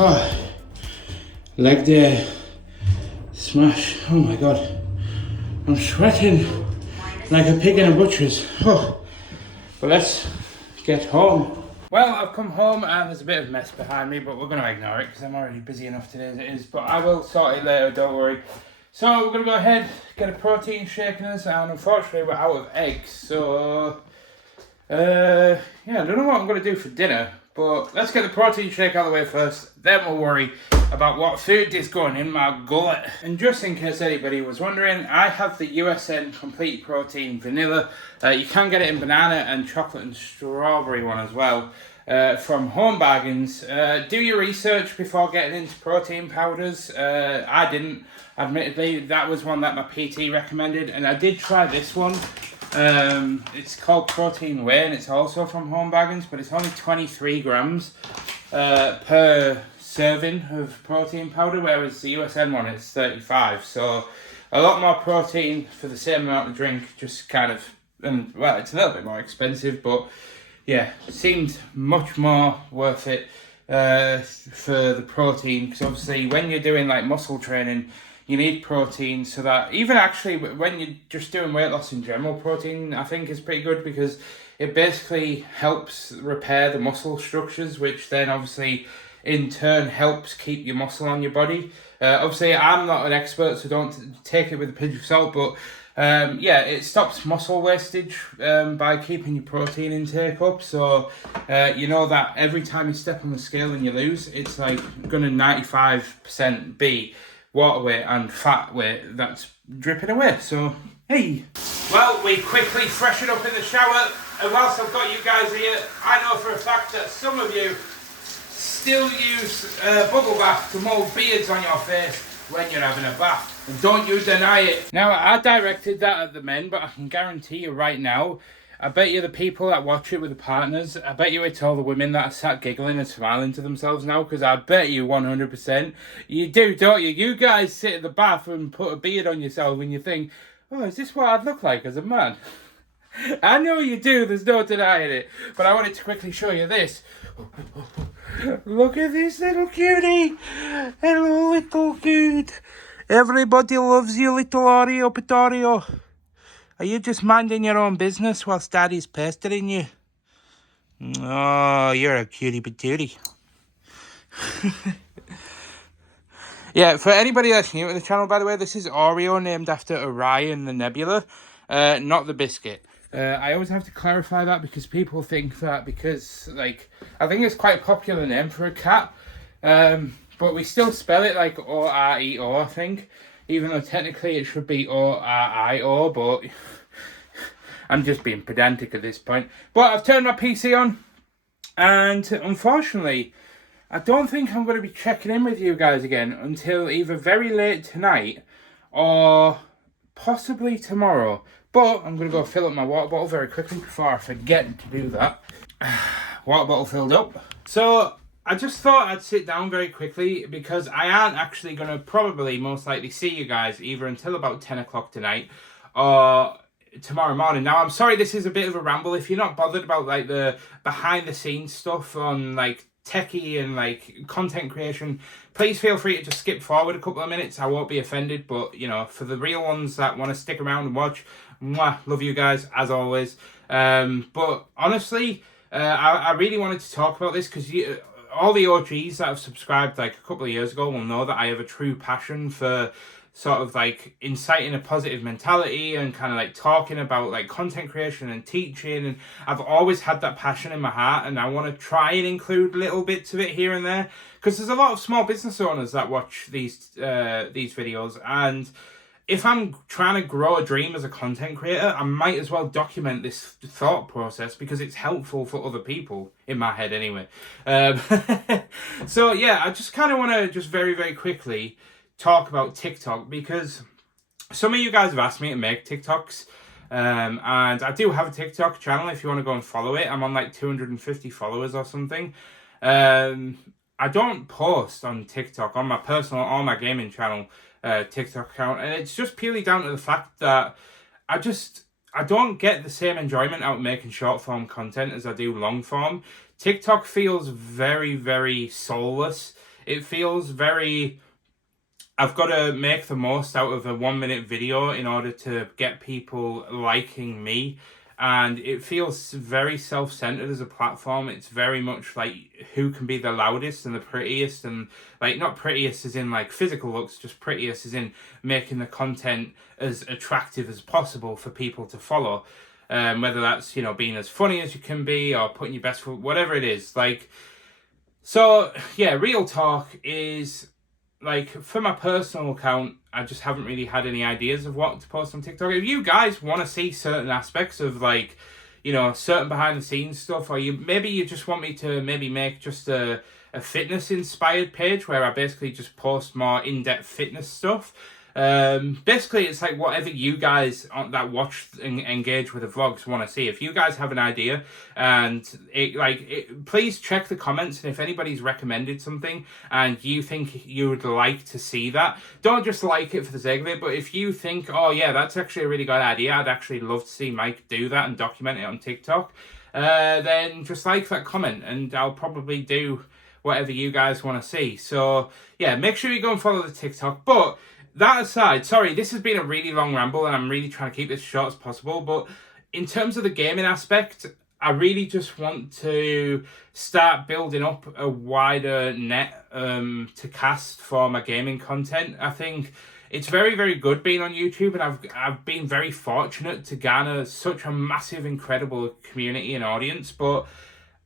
Oh, leg day, smash. Oh my god, I'm sweating like a pig in a butcher's. Oh. But let's get home. Well, I've come home and there's a bit of mess behind me, but we're going to ignore it because I'm already busy enough today as it is. But I will sort it later, don't worry. So we're going to go ahead, get a protein shake in us, and unfortunately we're out of eggs. So, yeah, I don't know what I'm going to do for dinner. But let's get the protein shake out of the way first, then we'll worry about what food is going in my gullet. And just in case anybody was wondering, I have the USN Complete Protein Vanilla. You can get it in banana and chocolate and strawberry one as well from Home Bargains. Do your research before getting into protein powders. I didn't, admittedly. That was one that my PT recommended, and I did try this one. It's called Protein Whey and it's also from Home Bargains, but it's only 23 grams per serving of protein powder, whereas the USN one is 35. So a lot more protein for the same amount of drink, just kind of, and well, it's a little bit more expensive, but yeah, seemed much more worth it for the protein, because obviously when you're doing like muscle training, you need protein, so that even actually when you're just doing weight loss in general, protein I think is pretty good because it basically helps repair the muscle structures, which then obviously in turn helps keep your muscle on your body. Obviously I'm not an expert, so don't take it with a pinch of salt, but yeah, it stops muscle wastage by keeping your protein intake up. So you know that every time you step on the scale and you lose, it's like going to 95% be water weight and fat weight that's dripping away. So hey, well, we quickly freshen up in the shower, and whilst I've got you guys here, I know for a fact that some of you still use bubble bath to mould beards on your face when you're having a bath. And don't you deny it. Now, I directed that at the men, but I can guarantee you right now, I bet you the people that watch it with the partners, I bet you it's all the women that are sat giggling and smiling to themselves now, because I bet you 100%. You do, don't you? You guys sit in the bath and put a beard on yourself and you think, oh, is this what I'd look like as a man? I know you do, there's no denying it. But I wanted to quickly show you this. Look at this little cutie. Hello, little dude. Everybody loves you, little Oreo Pitorio. Are you just minding your own business whilst Daddy's pestering you? Oh, you're a cutie patootie. Yeah, for anybody that's new to the channel, by the way, this is Oreo named after Orion the Nebula, not the biscuit. I always have to clarify that because people think that because, like, I think it's quite a popular name for a cat, but we still spell it like O-R-E-O, I think, even though technically it should be O-R-I-O, but I'm just being pedantic at this point. But I've turned my PC on, and unfortunately, I don't think I'm going to be checking in with you guys again until either very late tonight or possibly tomorrow. But I'm going to go fill up my water bottle very quickly before I forget to do that. Water bottle filled up. So I just thought I'd sit down very quickly because I aren't actually going to probably most likely see you guys either until about 10 o'clock tonight or tomorrow morning. Now, I'm sorry this is a bit of a ramble. If you're not bothered about like the behind the scenes stuff on like techie and like content creation, please feel free to just skip forward a couple of minutes. I won't be offended, but you know, for the real ones that want to stick around and watch, mwah, love you guys as always. But honestly, I really wanted to talk about this because all the OGs that have subscribed like a couple of years ago will know that I have a true passion for sort of like inciting a positive mentality and kind of like talking about like content creation and teaching, and I've always had that passion in my heart, and I want to try and include little bits of it here and there because there's a lot of small business owners that watch these videos, and if I'm trying to grow a dream as a content creator, I might as well document this thought process because it's helpful for other people, in my head anyway. So yeah, I just kind of want to just very, very quickly talk about TikTok because some of you guys have asked me to make TikToks, and I do have a TikTok channel if you want to go and follow it. I'm on like 250 followers or something. I don't post on TikTok on my personal or my gaming channel TikTok account, and it's just purely down to the fact that I don't get the same enjoyment out of making short form content as I do long form. TikTok feels very, very soulless. It feels very, I've got to make the most out of a 1 minute video in order to get people liking me. And it feels very self-centered as a platform. It's very much like who can be the loudest and the prettiest, and like not prettiest as in like physical looks, just prettiest as in making the content as attractive as possible for people to follow. Whether that's, you know, being as funny as you can be or putting your best foot, whatever it is. Like, so yeah, real talk is, like, for my personal account, I just haven't really had any ideas of what to post on TikTok. If you guys want to see certain aspects of, like, you know, certain behind the scenes stuff, or you just want me to maybe make just a fitness inspired page where I basically just post more in-depth fitness stuff. Basically, it's like whatever you guys that watch and engage with the vlogs want to see. If you guys have an idea, and please check the comments, and if anybody's recommended something and you think you would like to see that, don't just like it for the sake of it, but if you think, oh yeah, that's actually a really good idea, I'd actually love to see Mike do that and document it on TikTok, then just like that comment and I'll probably do whatever you guys want to see. So yeah, make sure you go and follow the TikTok. But that aside, sorry, this has been a really long ramble and I'm really trying to keep this short as possible, but in terms of the gaming aspect, I really just want to start building up a wider net to cast for my gaming content. I think it's very, very good being on YouTube, and I've been very fortunate to garner such a massive, incredible community and audience, but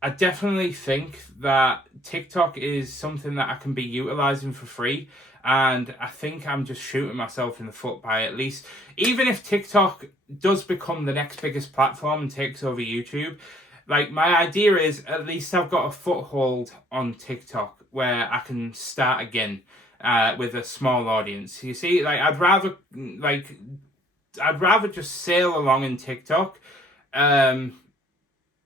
I definitely think that TikTok is something that I can be utilizing for free. And I think I'm just shooting myself in the foot by at least, even if TikTok does become the next biggest platform and takes over YouTube, like my idea is at least I've got a foothold on TikTok where I can start again with a small audience. You see, like I'd rather just sail along in TikTok.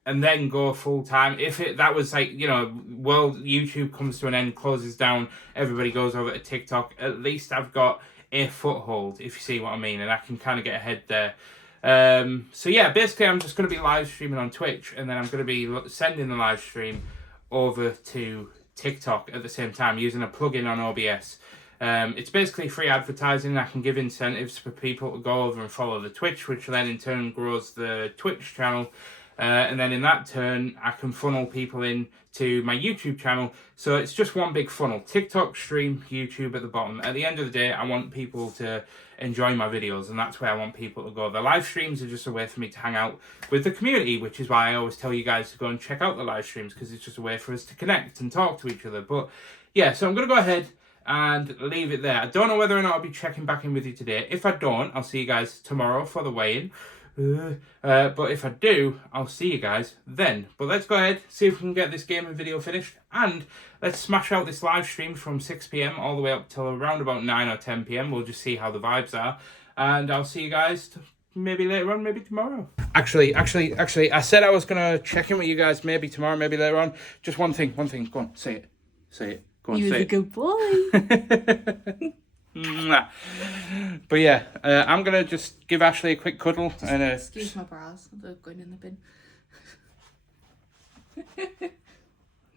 And then go full time. If that was like, world YouTube comes to an end, closes down, everybody goes over to TikTok, at least I've got a foothold, if you see what I mean, and I can kind of get ahead there. So yeah, basically I'm just going to be live streaming on Twitch, and then I'm going to be sending the live stream over to TikTok at the same time using a plugin on OBS. It's basically free advertising. I can give incentives for people to go over and follow the Twitch, which then in turn grows the Twitch channel. And then in that turn, I can funnel people in to my YouTube channel. So it's just one big funnel. TikTok, stream, YouTube at the bottom. At the end of the day, I want people to enjoy my videos, and that's where I want people to go. The live streams are just a way for me to hang out with the community, which is why I always tell you guys to go and check out the live streams, because it's just a way for us to connect and talk to each other. But yeah, so I'm going to go ahead and leave it there. I don't know whether or not I'll be checking back in with you today. If I don't, I'll see you guys tomorrow for the weigh-in. But if I do, I'll see you guys then. But let's go ahead, see if we can get this gaming video finished, and let's smash out this live stream from 6 p.m. all the way up till around about 9 or 10 p.m. We'll just see how the vibes are, and I'll see you guys maybe later on, maybe tomorrow. Actually, I said I was gonna check in with you guys maybe tomorrow, maybe later on. Just one thing. Go on, say it. Go on, You was say a it. good boy. But yeah, I'm gonna just give Ashley a quick cuddle and Excuse my bras, they're going in the bin.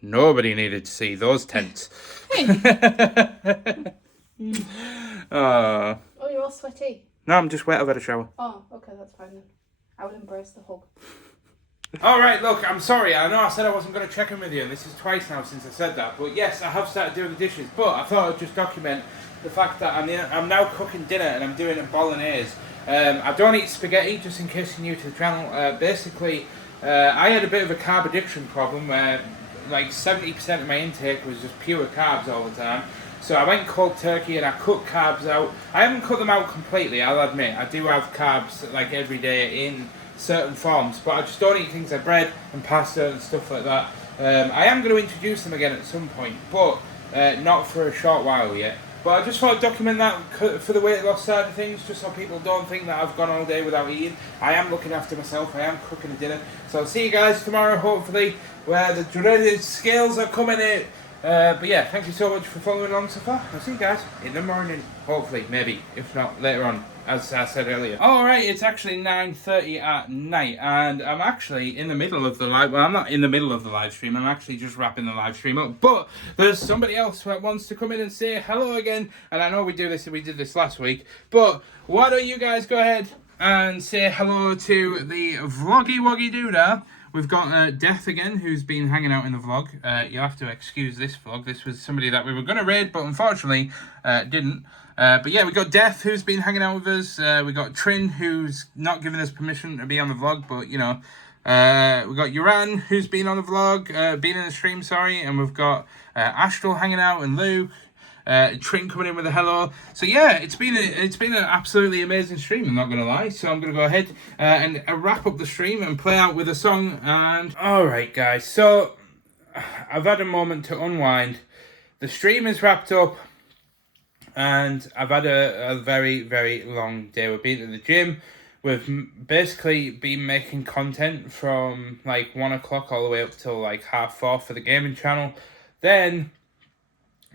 Nobody needed to see those tents. Oh, you're all sweaty. No, I'm just wet. I've had a shower. Oh, okay, that's fine then. I would embrace the hug. Alright, look, I'm sorry. I know I said I wasn't going to check in with you, and this is twice now since I said that. But yes, I have started doing the dishes. But I thought I'd just document the fact that I'm now cooking dinner, and I'm doing a bolognese. I don't eat spaghetti, just in case you're new to the channel. Basically, I had a bit of a carb addiction problem where like 70% of my intake was just pure carbs all the time. So I went cold turkey and I cut carbs out. I haven't cut them out completely, I'll admit. I do have carbs like every day in certain forms, but I just don't eat things like bread and pasta and stuff like that. I am going to introduce them again at some point, but not for a short while yet. But I just thought I'd document that for the weight loss side of things, just so people don't think that I've gone all day without eating. I am looking after myself, I am cooking a dinner. So I'll see you guys tomorrow, hopefully, where the dreaded scales are coming out. But yeah, thank you so much for following along so far. I'll see you guys in the morning, hopefully, maybe, if not later on, as I said earlier. Alright, it's actually 9:30 at night, and I'm actually in the middle of the live, well, I'm not in the middle of the live stream, I'm actually just wrapping the live stream up, but there's somebody else that wants to come in and say hello again, and I know we did this last week, but why don't you guys go ahead and say hello to the vloggy woggy doodah. We've got Death again, who's been hanging out in the vlog. You'll have to excuse this vlog. This was somebody that we were going to raid, but unfortunately didn't. But yeah, we got Death, who's been hanging out with us. We got Trin, who's not given us permission to be on the vlog, but you know. We got Uran, who's been on the vlog, been in the stream, sorry. And we've got Astral hanging out, and Luke. Trin coming in with a hello. So yeah, it's been an absolutely amazing stream, I'm not gonna lie. So I'm gonna go ahead and wrap up the stream and play out with a song. And alright guys, so I've had a moment to unwind. The stream is wrapped up and I've had a very, very long day. We've been to the gym. We've basically been making content from like 1 o'clock all the way up till like 4:30 for the gaming channel. Then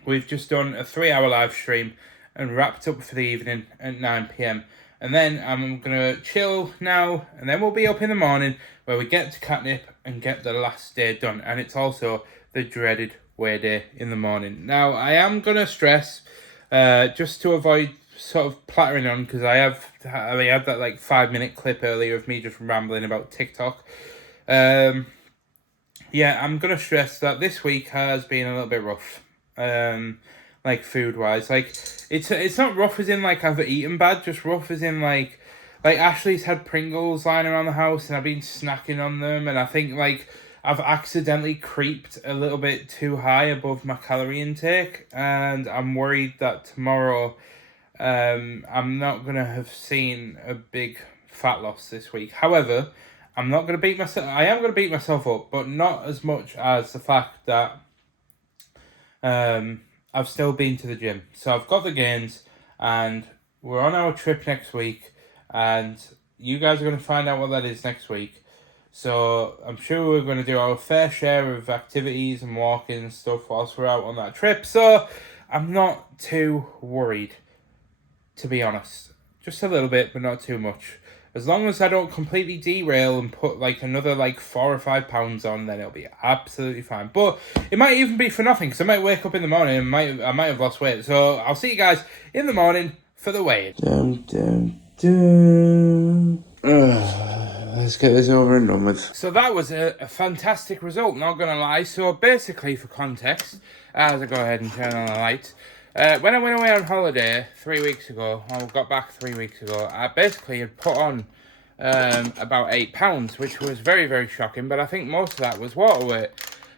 we've just done a 3-hour live stream and wrapped up for the evening at 9 p.m. And then I'm going to chill now, and then we'll be up in the morning where we get to Katnipp and get the last day done. And it's also the dreaded weigh day in the morning. Now, I am going to stress, just to avoid sort of plattering on because I had that like 5-minute clip earlier of me just rambling about TikTok. Yeah, I'm gonna stress that this week has been a little bit rough. Like food wise, like it's not rough as in like I've eaten bad, just rough as in like Ashley's had Pringles lying around the house and I've been snacking on them, and I think like I've accidentally creeped a little bit too high above my calorie intake, and I'm worried that tomorrow I'm not going to have seen a big fat loss this week. However, I'm not going to beat myself. I am going to beat myself up, but not as much as the fact that I've still been to the gym. So I've got the gains, and we're on our trip next week, and you guys are going to find out what that is next week. So I'm sure we're going to do our fair share of activities and walking and stuff whilst we're out on that trip. So I'm not too worried, to be honest. Just a little bit, but not too much. As long as I don't completely derail and put like another like 4 or 5 pounds on, then it'll be absolutely fine. But it might even be for nothing, because I might wake up in the morning and I might have lost weight. So I'll see you guys in the morning for the weigh. Let's get this over and done with. So that was a fantastic result, not going to lie. So basically, for context, as I go ahead and turn on the lights, when I went away on holiday 3 weeks ago, I got back 3 weeks ago, I basically had put on about 8 pounds, which was very, very shocking. But I think most of that was water weight,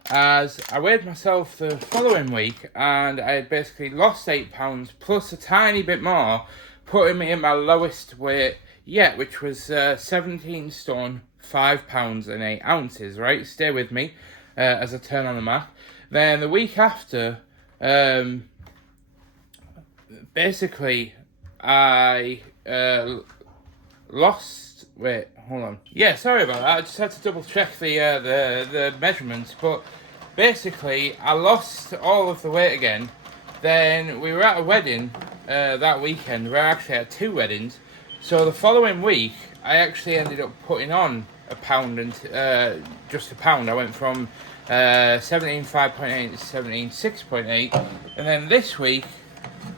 as I weighed myself the following week and I had basically lost 8 pounds plus a tiny bit more, putting me at my lowest weight yet, which was 17 stone, 5 pounds and 8 ounces, right? Stay with me as I turn on the map. Then the week after, basically, I lost... Wait, hold on. Yeah, sorry about that. I just had to double check the measurements. But basically, I lost all of the weight again. Then we were at a wedding that weekend. We were actually at 2 weddings. So the following week, I actually ended up putting on a pound and just a pound. I went from 17.5.8 to 17.6.8, and then this week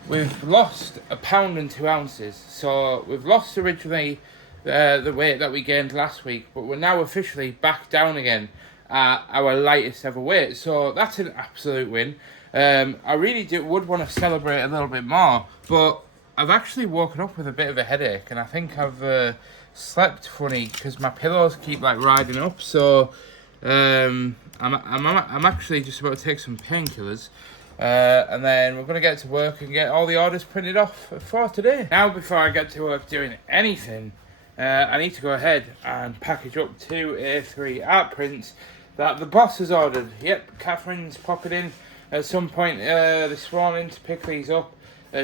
we've lost a pound and 2 ounces. So we've lost originally the weight that we gained last week, but we're now officially back down again at our lightest ever weight. So that's an absolute win. I really would want to celebrate a little bit more, but I've actually woken up with a bit of a headache, and I think I've slept funny because my pillows keep like riding up. So I'm actually just about to take some painkillers, and then we're gonna get to work and get all the orders printed off for today. Now, before I get to work doing anything, I need to go ahead and package up 2 A3 art prints that the boss has ordered. Yep, Catherine's popping in at some point this morning to pick these up.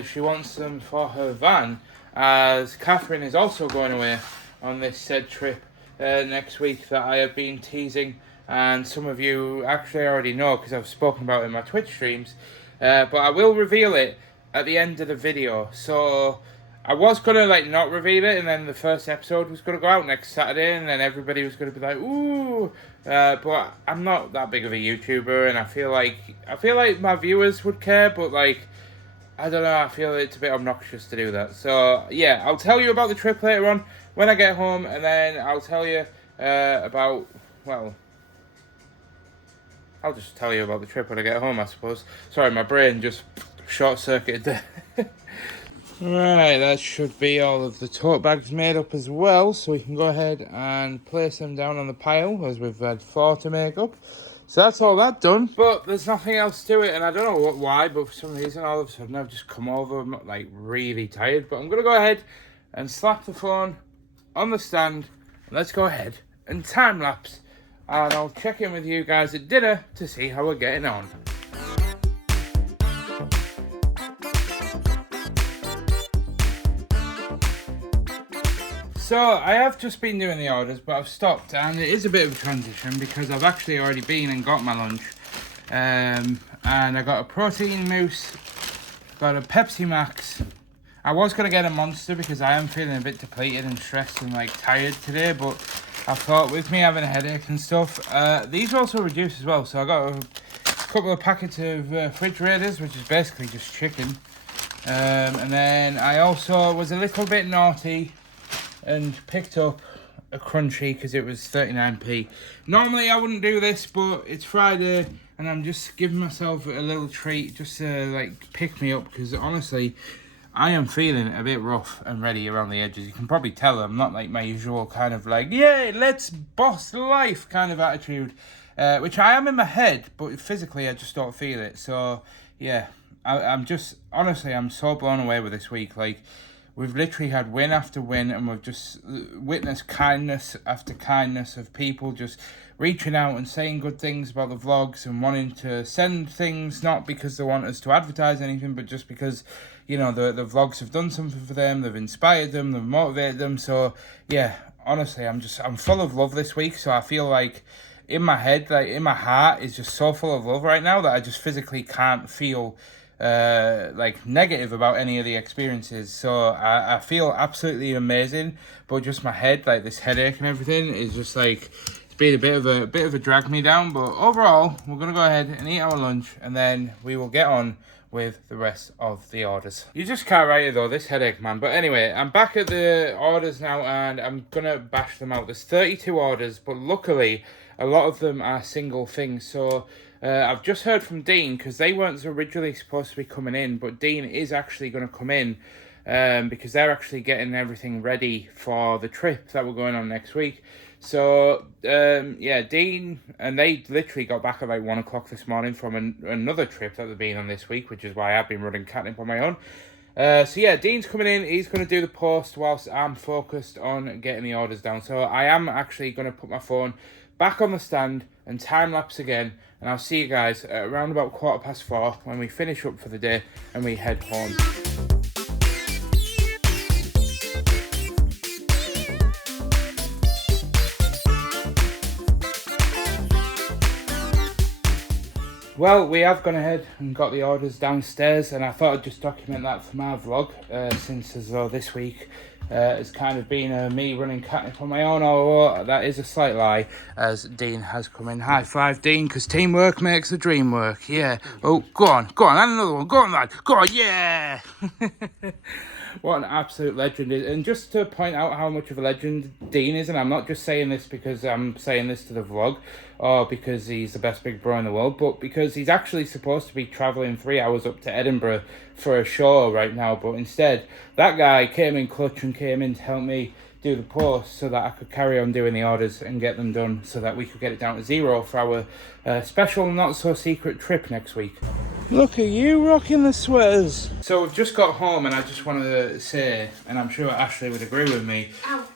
She wants them for her van, as Catherine is also going away on this said trip next week that I have been teasing, and some of you actually already know because I've spoken about it in my Twitch streams, but I will reveal it at the end of the video. So I was going to like not reveal it, and then the first episode was going to go out next Saturday, and then everybody was going to be like, ooh, but I'm not that big of a YouTuber, and I feel like my viewers would care, but like, I don't know, I feel it's a bit obnoxious to do that. So, yeah, I'll tell you about the trip later on when I get home, and then I'll tell you about, well, I'll just tell you about the trip when I get home, I suppose. Sorry, my brain just short-circuited there. Right, that should be all of the tote bags made up as well, so we can go ahead and place them down on the pile, as we've had 4 to make up. So that's all that done, but there's nothing else to it, and I don't know why, but for some reason all of a sudden I've just come over. I'm not like really tired, but I'm going to go ahead and slap the phone on the stand, and let's go ahead and time lapse, and I'll check in with you guys at dinner to see how we're getting on. So, I have just been doing the orders, but I've stopped, and it is a bit of a transition because I've actually already been and got my lunch. And I got a protein mousse, got a Pepsi Max. I was going to get a Monster because I am feeling a bit depleted and stressed and like tired today, but I thought with me having a headache and stuff, these also reduce as well. So I got a couple of packets of Fridge Raiders, which is basically just chicken. And then I also was a little bit naughty and picked up a crunchy because it was 39p. Normally I wouldn't do this, but it's Friday and I'm just giving myself a little treat just to like pick me up, because honestly I am feeling a bit rough and ready around the edges. You can probably tell I'm not like my usual kind of like, yay, let's boss life kind of attitude, which I am in my head, but physically I just don't feel it. So yeah, I'm just, honestly, I'm so blown away with this week. Like, we've literally had win after win, and we've just witnessed kindness after kindness of people just reaching out and saying good things about the vlogs and wanting to send things, not because they want us to advertise anything, but just because, you know, the vlogs have done something for them, they've inspired them, they've motivated them. So yeah, honestly, I'm full of love this week. So I feel like in my head, like in my heart, is just so full of love right now that I just physically can't feel like negative about any of the experiences. So I feel absolutely amazing, but just my head, like this headache and everything, is just like, it's been a bit of a drag me down. But overall, we're gonna go ahead and eat our lunch, and then we will get on with the rest of the orders. You just can't write it though, this headache, man. But anyway, I'm back at the orders now, and I'm gonna bash them out. There's 32 orders, but luckily a lot of them are single things. So I've just heard from Dean, because they weren't originally supposed to be coming in, but Dean is actually going to come in because they're actually getting everything ready for the trip that we're going on next week. So yeah, Dean, and they literally got back at like 1 o'clock this morning from another trip that they've been on this week, which is why I've been running Katnipp on my own. So yeah, Dean's coming in, he's going to do the post whilst I'm focused on getting the orders down. So I am actually going to put my phone back on the stand and time-lapse again, and I'll see you guys at around about 4:15 when we finish up for the day and we head home. Well, we have gone ahead and got the orders downstairs, and I thought I'd just document that for my vlog, since as though this week has kind of been me running Katnipp on my own, although that is a slight lie, as Dean has come in. High five, Dean, because teamwork makes the dream work. Yeah. Oh, go on, and another one. Go on, lad. Go on, yeah. What an absolute legend. And just to point out how much of a legend Dean is, and I'm not just saying this because I'm saying this to the vlog, or because he's the best big bro in the world, but because he's actually supposed to be travelling 3 hours up to Edinburgh for a show right now. But instead, that guy came in clutch and came in to help me do the post so that I could carry on doing the orders and get them done so that we could get it down to 0 for our special not so secret trip next week. Look at you rocking the sweaters. So we've just got home, and I just want to say, and I'm sure Ashley would agree with me,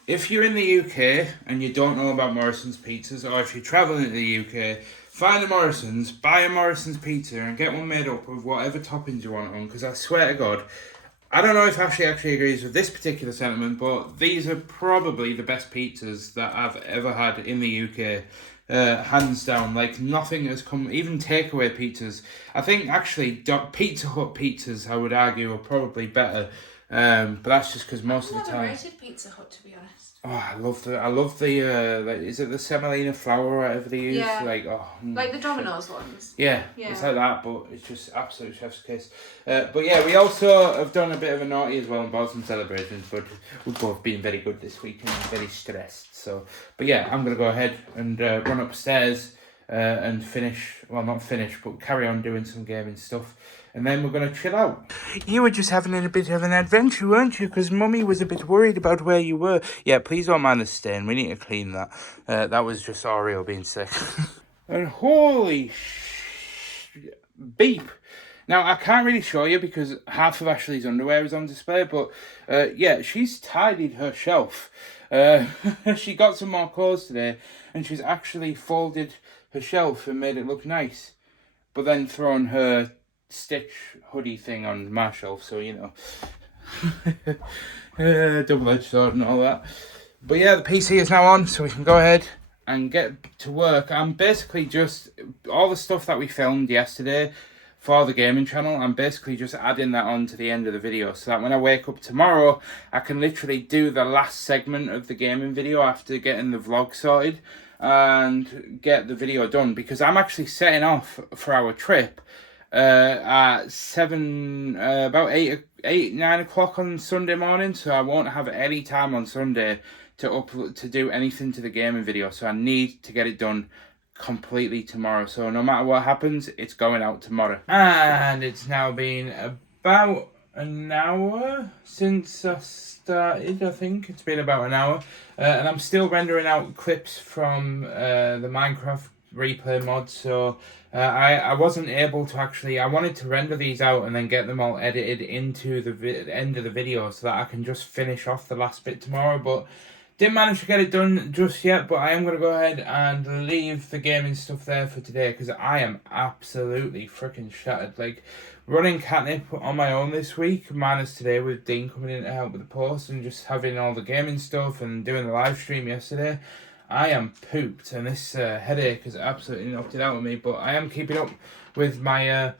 if you're in the UK and you don't know about Morrison's pizzas, or if you're travelling to the UK, find a Morrison's, buy a Morrison's pizza and get one made up with whatever toppings you want on, because I swear to God, I don't know if Ashley actually agrees with this particular sentiment, but these are probably the best pizzas that I've ever had in the UK. Hands down. Like, nothing has come, even takeaway pizzas. I think actually Pizza Hut pizzas, I would argue, are probably better. But that's just because most of the time. I've never rated Pizza Hut, to be honest. Oh, I love the like, is it the semolina flour or whatever they use? Yeah. Like, Like the Domino's ones. Yeah, it's like that, but it's just absolute chef's kiss. But yeah, we also have done a bit of a naughty as well and bought some celebrations, but we've both been very good this week and very stressed. So, but yeah, I'm going to go ahead and run upstairs and finish, well, not finish, but carry on doing some gaming stuff. And then we're going to chill out. You were just having a bit of an adventure, weren't you? Because Mummy was a bit worried about where you were. Yeah, please don't mind the stain. We need to clean that. That was just Oreo being sick. And holy beep. Now, I can't really show you because half of Ashley's underwear is on display. But yeah, she's tidied her shelf. She got some more clothes today. And she's actually folded her shelf and made it look nice. But then thrown her Stitch hoodie thing on my shelf, so you know, double-edged sword and all that. But yeah, the PC is now on, so we can go ahead and get to work. I'm basically just, all the stuff that we filmed yesterday for the gaming channel, I'm basically just adding that on to the end of the video, so that when I wake up tomorrow, I can literally do the last segment of the gaming video after getting the vlog sorted and get the video done, because I'm actually setting off for our trip at 7, about 9 o'clock on Sunday morning. So I won't have any time on Sunday to do anything to the gaming video. So I need to get it done completely tomorrow. So no matter what happens, it's going out tomorrow. And it's now been about an hour since I started. I think it's been about an hour, and I'm still rendering out clips from the Minecraft replay mod. So I wasn't able to actually. I wanted to render these out and then get them all edited into the end of the video so that I can just finish off the last bit tomorrow, but didn't manage to get it done just yet. But I am going to go ahead and leave the gaming stuff there for today because I am absolutely freaking shattered. Like, running Katnipp on my own this week, minus today with Dean coming in to help with the post and just having all the gaming stuff and doing the live stream yesterday, I am pooped, and this headache has absolutely knocked it out of me. But I am keeping up with my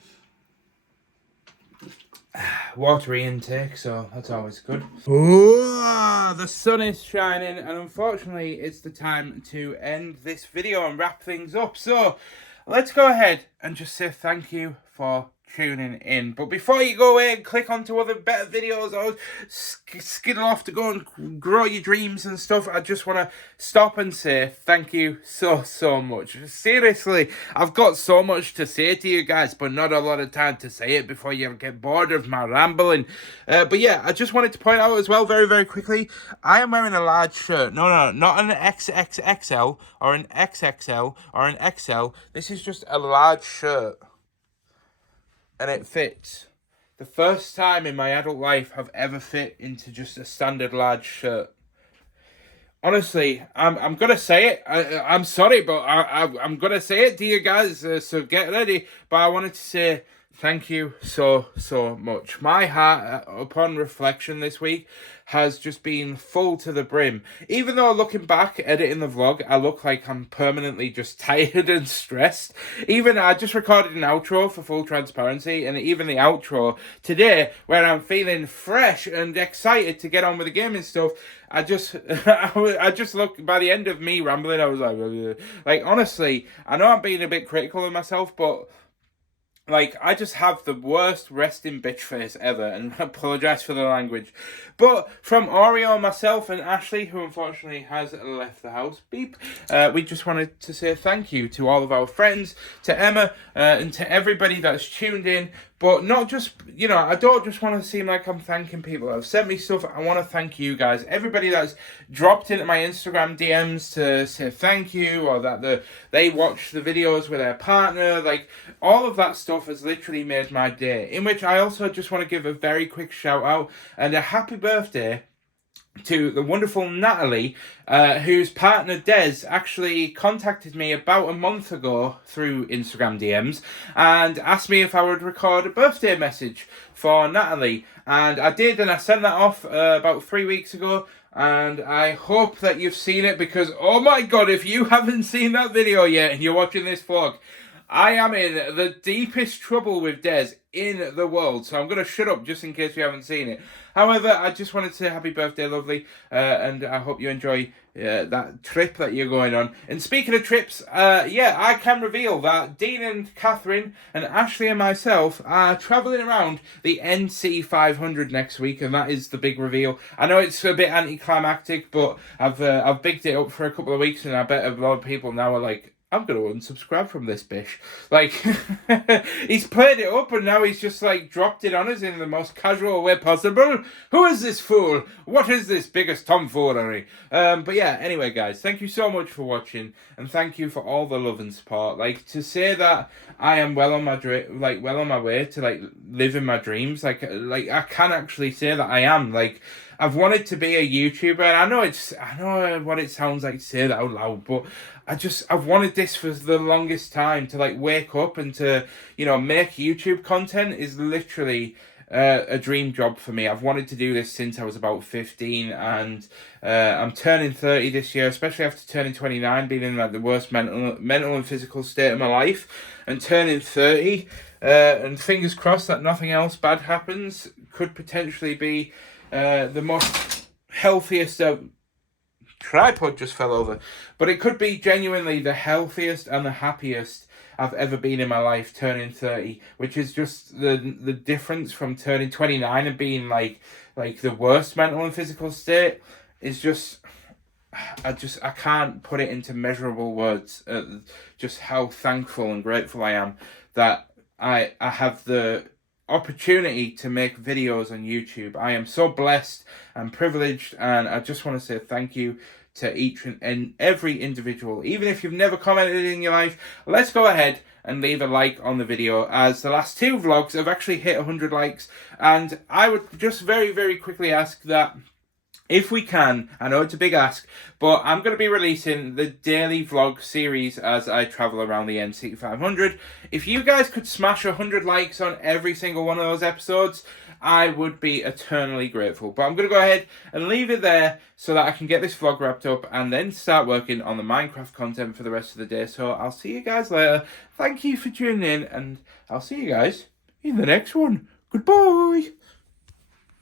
watery intake, so that's always good. Ooh, the sun is shining, and unfortunately it's the time to end this video and wrap things up. So let's go ahead and just say thank you for tuning in. But before you go away and click onto other better videos or skiddle off to go and grow your dreams and stuff, I just want to stop and say thank you so much. Seriously, I've got so much to say to you guys, but not a lot of time to say it before you get bored of my rambling. But yeah, I just wanted to point out as well very quickly, I am wearing a large shirt. No, not an XXXL or an XXL or an XL. This is just a large shirt, and it fits. The first time in my adult life I've ever fit into just a standard large shirt. Honestly, I'm gonna say it. I'm sorry, but I'm gonna say it to you guys. So get ready. But I wanted to say thank you so much. My heart, upon reflection this week, has just been full to the brim. Even though looking back, editing the vlog, I look like I'm permanently just tired and stressed. Even I just recorded an outro for full transparency, and even the outro today, where I'm feeling fresh and excited to get on with the gaming stuff, I just look, by the end of me rambling, I was like, honestly, I know I'm being a bit critical of myself, but like, I just have the worst resting bitch face ever, and I apologise for the language. But from Oreo, myself, and Ashley, who unfortunately has left the house, beep, we just wanted to say thank you to all of our friends, to Emma, and to everybody that's tuned in. But not just, I don't just want to seem like I'm thanking people that have sent me stuff. I want to thank you guys. Everybody that's dropped into my Instagram DMs to say thank you, or that they watch the videos with their partner. Like, all of that stuff has literally made my day. In which I also just want to give a very quick shout out and a happy birthday to the wonderful Natalie, whose partner Des actually contacted me about a month ago through Instagram DMs and asked me if I would record a birthday message for Natalie. And I did, and I sent that off about 3 weeks ago. And I hope that you've seen it, because, oh my god, if you haven't seen that video yet and you're watching this vlog, I am in the deepest trouble with Des in the world, so I'm going to shut up just in case you haven't seen it. However, I just wanted to say happy birthday, lovely, and I hope you enjoy that trip that you're going on. And speaking of trips, I can reveal that Dean and Catherine and Ashley and myself are travelling around the NC 500 next week, and that is the big reveal. I know it's a bit anticlimactic, but I've bigged it up for a couple of weeks, and I bet a lot of people now are like, I'm going to unsubscribe from this bish. Like, he's played it up and now he's just, like, dropped it on us in the most casual way possible. Who is this fool? What is this biggest tomfoolery? But yeah, anyway, guys, thank you so much for watching, and thank you for all the love and support. Like, to say that I am well on my way to, like, living my dreams, like I can actually say that I am. Like, I've wanted to be a YouTuber, and I know what it sounds like to say that out loud, but I've wanted this for the longest time, to like wake up and to, make YouTube content is literally a dream job for me. I've wanted to do this since I was about 15, and I'm turning 30 this year, especially after turning 29, being in like the worst mental and physical state of my life, and turning 30, and fingers crossed that nothing else bad happens, could potentially be the most healthiest of... tripod just fell over. But it could be genuinely the healthiest and the happiest I've ever been in my life turning 30, which is just the difference from turning 29 and being like the worst mental and physical state is just, I can't put it into measurable words, just how thankful and grateful I am that I have the opportunity to make videos on YouTube. I am so blessed and privileged, and I just want to say thank you to each and every individual. Even if you've never commented in your life, let's go ahead and leave a like on the video, as the last 2 vlogs have actually hit 100 likes. And I would just very, very quickly ask that if we can, I know it's a big ask, but I'm going to be releasing the daily vlog series as I travel around the NC 500. If you guys could smash 100 likes on every single one of those episodes, I would be eternally grateful. But I'm going to go ahead and leave it there so that I can get this vlog wrapped up and then start working on the Minecraft content for the rest of the day. So I'll see you guys later. Thank you for tuning in, and I'll see you guys in the next one. Goodbye.